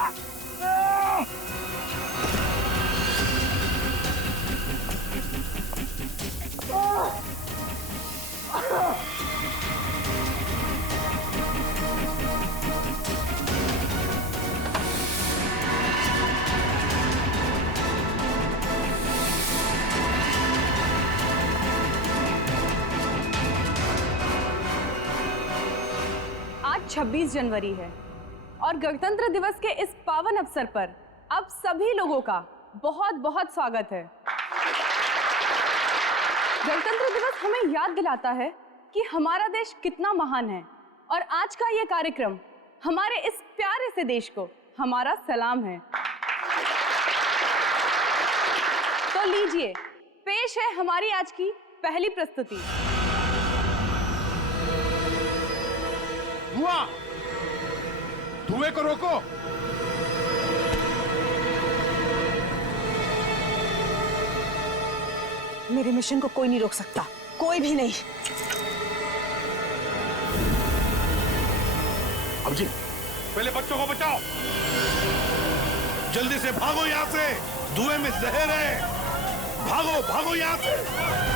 आज 26 जनवरी है और गणतंत्र दिवस के इस पावन अवसर पर आप सभी लोगों का बहुत बहुत स्वागत है। गणतंत्र दिवस हमें याद दिलाता है कि हमारा देश कितना महान है और आज का ये कार्यक्रम हमारे इस प्यारे से देश को हमारा सलाम है। तो लीजिए, पेश है हमारी आज की पहली प्रस्तुति। धुआं, धुएं को रोको। मेरे मिशन को कोई नहीं रोक सकता, कोई भी नहीं। अभिजीत, पहले बच्चों को बचाओ, जल्दी से भागो यहाँ से, धुएं में जहर है, भागो भागो यहाँ से।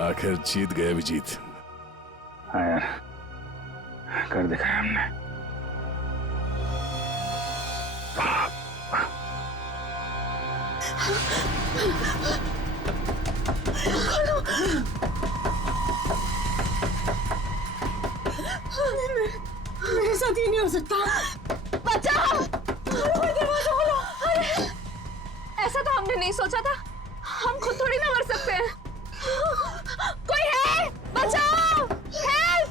आखिर जीत गए अभिजीत। हाँ यार, कर दिखाया हमने। मेरे साथ ये नहीं हो सकता। बचाओ! दरवाजा खोलो। अरे, ऐसा तो हमने नहीं सोचा था। हम खुद थोड़ी ना मर सकते हैं। कोई है? बचाओ! हेल्प!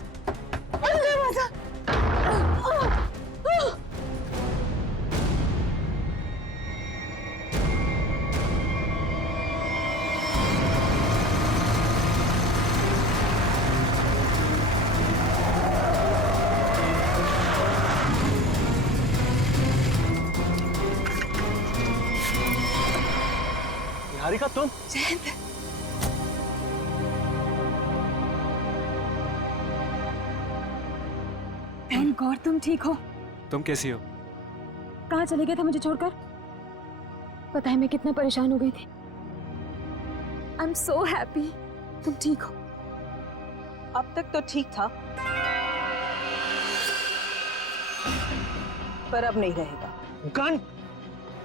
दरवाजा। निहारिका तुम? जयंत, थैंक गॉड तुम ठीक हो। तुम कैसी हो? कहाँ चले गए थे मुझे छोड़कर? पता है मैं कितना परेशान हो गई थी। आई एम सो हैप्पी तुम ठीक हो। अब तक तो ठीक था, पर अब नहीं रहेगा। गन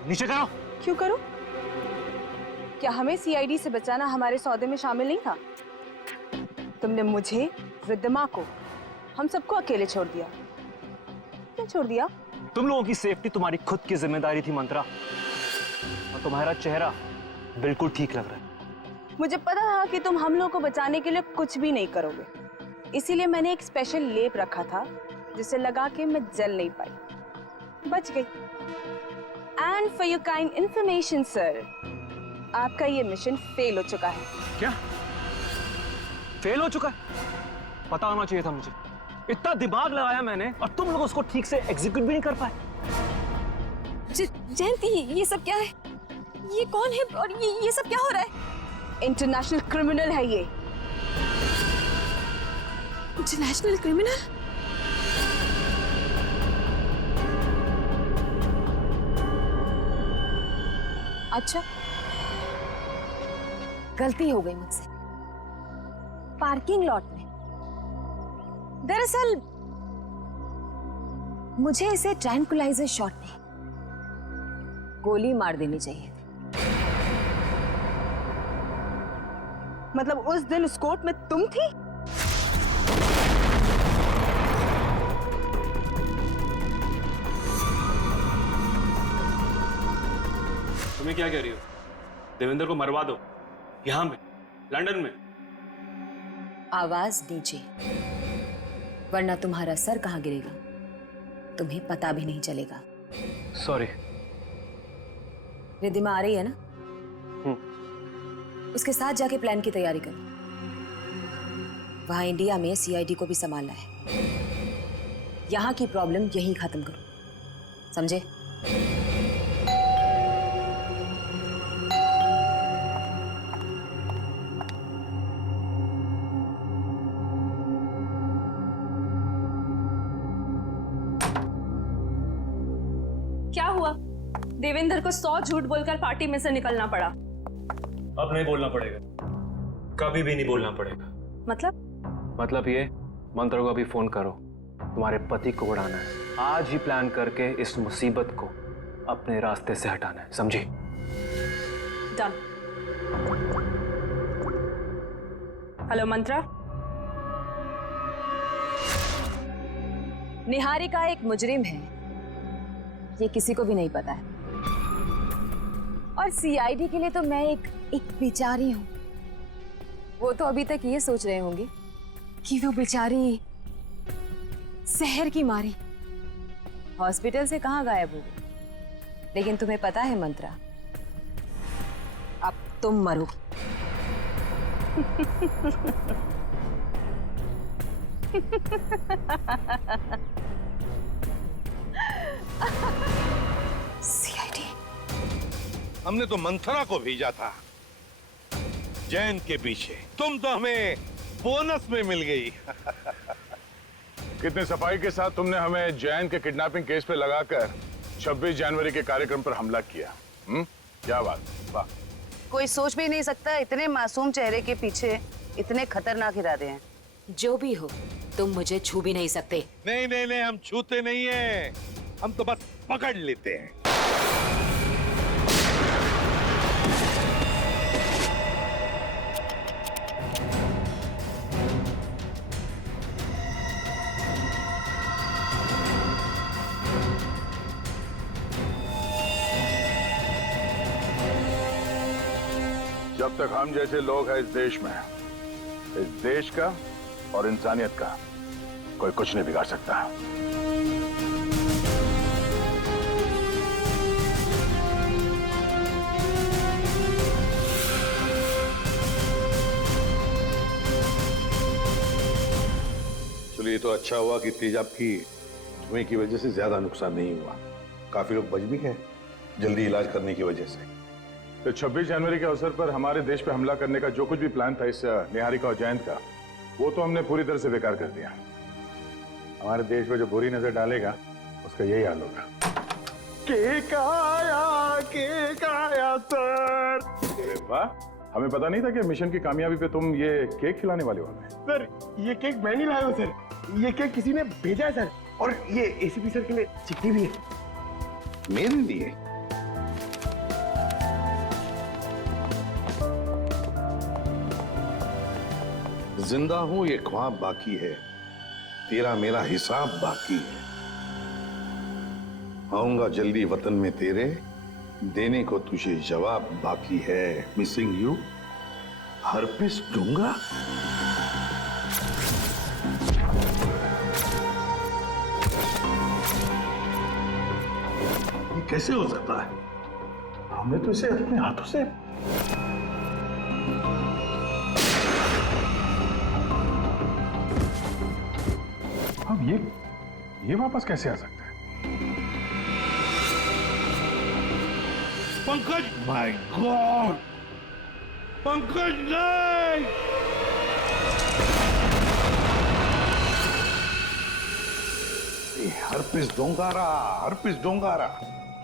नीचे करो। क्यों करो? क्या हमें सीआईडी से बचाना हमारे सौदे में शामिल नहीं था? तुमने मुझे, रिद्धिमा को, हम सबको अकेले छोड़ दिया। क्यों छोड़ दिया? तुम लोगों की सेफ्टी तुम्हारी खुद की जिम्मेदारी थी मंत्रा, और तुम्हारा चेहरा बिल्कुल ठीक लग रहा है। मुझे पता था कि तुम हम लोगों को बचाने के लिए कुछ भी नहीं करोगे, इसीलिए मैंने एक स्पेशल लेप रखा था जिसे लगा के मैं जल नहीं पाई, बच गई। And for your kind information sir, आपका ये मिशन फेल हो चुका है। क्या फेल हो चुका है? पता होना चाहिए था मुझे। इतना दिमाग लगाया मैंने और तुम लोग उसको ठीक से एग्जीक्यूट भी नहीं कर पाए। जयंती ये सब क्या है? ये कौन है और ये सब क्या हो रहा है? इंटरनेशनल क्रिमिनल है ये। International criminal? अच्छा, गलती हो गई मुझसे। पार्किंग लॉट में दरअसल मुझे इसे ट्रैंकुलाइजर शॉट में गोली मार देनी चाहिए। मतलब उस दिन उस कोर्ट में तुम थी? तुम्हें क्या कह रही हो? देवेंद्र को मरवा दो यहां में, लंदन में। आवाज नीचे, वरना तुम्हारा सर कहां गिरेगा तुम्हें पता भी नहीं चलेगा। सॉरी। रिद्धिमा आ रही है ना? उसके साथ जाके प्लान की तैयारी कर। वहां इंडिया में सीआईडी को भी संभालना है। यहां की प्रॉब्लम यहीं खत्म करो, समझे? क्या हुआ? देवेंद्र को 100 झूठ बोलकर पार्टी में से निकलना पड़ा। अब नहीं बोलना पड़ेगा, कभी भी नहीं बोलना पड़ेगा। मतलब ये, मंत्रा को अभी फोन करो, तुम्हारे पति को उड़ाना है। आज ही प्लान करके इस मुसीबत को अपने रास्ते से हटाना है, समझी? डन। हेलो मंत्रा। निहारिका एक मुजरिम है, ये किसी को भी नहीं पता है। और सीआईडी के लिए तो मैं एक बेचारी हूं। वो तो अभी तक ये सोच रहे होंगे कि वो बेचारी शहर की मारी हॉस्पिटल से कहां गायब हो गई। लेकिन तुम्हें पता है मंत्रा, अब तुम मरो। सीआईडी, हमने तो मंथरा को भेजा था जैन के पीछे। तुम तो हमें बोनस में मिल गई। कितने सफाई के साथ तुमने हमें जैन के किडनैपिंग केस पे लगाकर 26 जनवरी के कार्यक्रम पर हमला किया। क्या बात, वाह। कोई सोच भी नहीं सकता इतने मासूम चेहरे के पीछे इतने खतरनाक इरादे हैं। जो भी हो, तुम मुझे छू भी नहीं सकते। नहीं नहीं नहीं, हम छूते नहीं हैं, हम तो बस पकड़ लेते हैं। जब तक हम जैसे लोग हैं इस देश में, इस देश का और इंसानियत का कोई कुछ नहीं बिगाड़ सकता। चलिए, तो अच्छा हुआ कि तेजाब की धुएं की वजह से ज्यादा नुकसान नहीं हुआ। काफी लोग बच भी गए जल्दी इलाज करने की वजह से। तो 26 जनवरी के अवसर पर हमारे देश पे हमला करने का जो कुछ भी प्लान था इस निहारिका और जयंत का, वो तो हमने पूरी तरह से बेकार कर दिया। हमारे देश पे जो बुरी नजर डालेगा उसका यही हाल होगा। केक आया सर। अरे वाह, हमें पता नहीं था कि मिशन की कामयाबी पे तुम ये केक खिलाने वाले हो हमें। सर, ये केक मैं नहीं लाया हूं सर, ये केक किसी ने भेजा है सर, और ये एसीपी सर के लिए चिट्ठी भी है। मेरे लिए? जिंदा हूं ये ख्वाब बाकी है, तेरा मेरा हिसाब बाकी है। आऊंगा जल्दी वतन में तेरे, देने को तुझे जवाब बाकी है। मिसिंग यू, हरपिस दूंगा। ये कैसे हो सकता है? हमने तो इसे अपने हाथों से अब ये वापस कैसे आ सकता है? पंकज, माय गॉड, पंकज नहीं! हरपिस डोंगारा।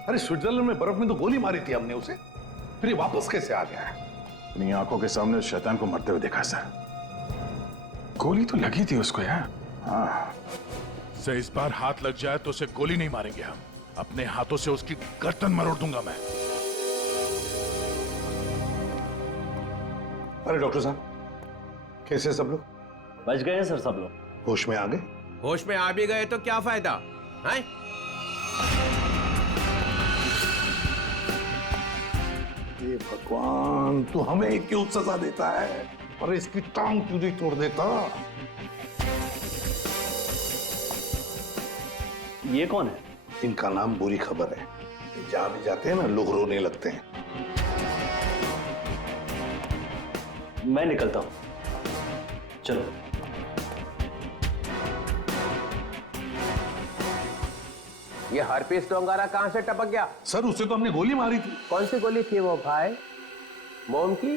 अरे स्विट्जरलैंड में बर्फ में तो गोली मारी थी हमने उसे, फिर ये वापस कैसे आ गया है? अपनी आंखों के सामने उस शैतान को मरते हुए देखा सर। गोली तो लगी थी उसको यार। हाँ, से इस बार हाथ लग जाए तो उसे गोली नहीं मारेंगे हम, अपने हाथों से उसकी गर्दन मरोड़ दूंगा मैं। अरे डॉक्टर साहब, कैसे सब लोग? बच गए सर सब लोग। होश में आ गए? होश में आ भी गए तो क्या फायदा है? ये भगवान, तू हमें क्यों सजा देता है? अरे इसकी टांग क्यों नहीं तोड़ देता? ये कौन है? इनका नाम बुरी खबर है। जहां भी जाते हैं ना, लोग रोने लगते हैं। मैं निकलता हूं, चलो। ये हरपिस डोंगारा कहां से टपक गया? सर, उसे तो हमने गोली मारी थी। कौन सी गोली थी वो भाई? मोम की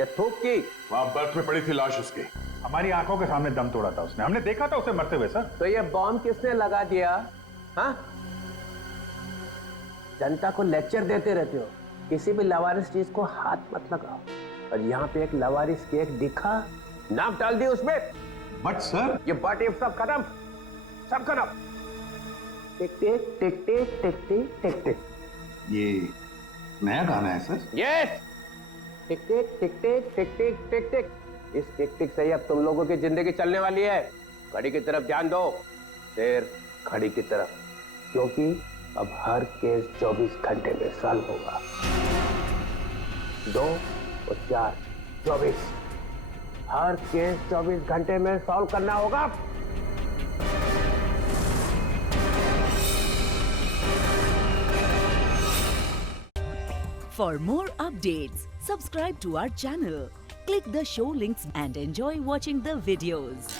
या थूक की? वहां बर्फ में पड़ी थी लाश उसकी, हमारी आंखों के सामने दम तोड़ा था उसने, हमने देखा था उसे मरते हुए सर। तो ये बॉम्ब किसने लगा दिया? हाँ, जनता को लेक्चर देते रहते हो, किसी भी लवारिस चीज को हाथ मत लगाओ। और यहाँ पे एक लवारिस केक दिखा, नाम डाल दी उसमें। बट सर, ये बट इफ सब खत्म, सब खत्म। टिक टिक टिक टिक टिक टिक टिक टिक। ये नया गाना है सर? यस, टिक टिक टिक टिक टिक टिक टिक टिक। इस टिक टिक से ही अब तुम लोगों की जिंदगी चलने वाली है। घड़ी की तरफ ध्यान दो, फिर घड़ी की तरफ, क्योंकि अब हर केस 24 घंटे में सॉल्व होगा। 2 और 4, 24। हर केस 24 घंटे में सॉल्व करना होगा। For more updates, subscribe to our channel, click the show links and enjoy watching the videos.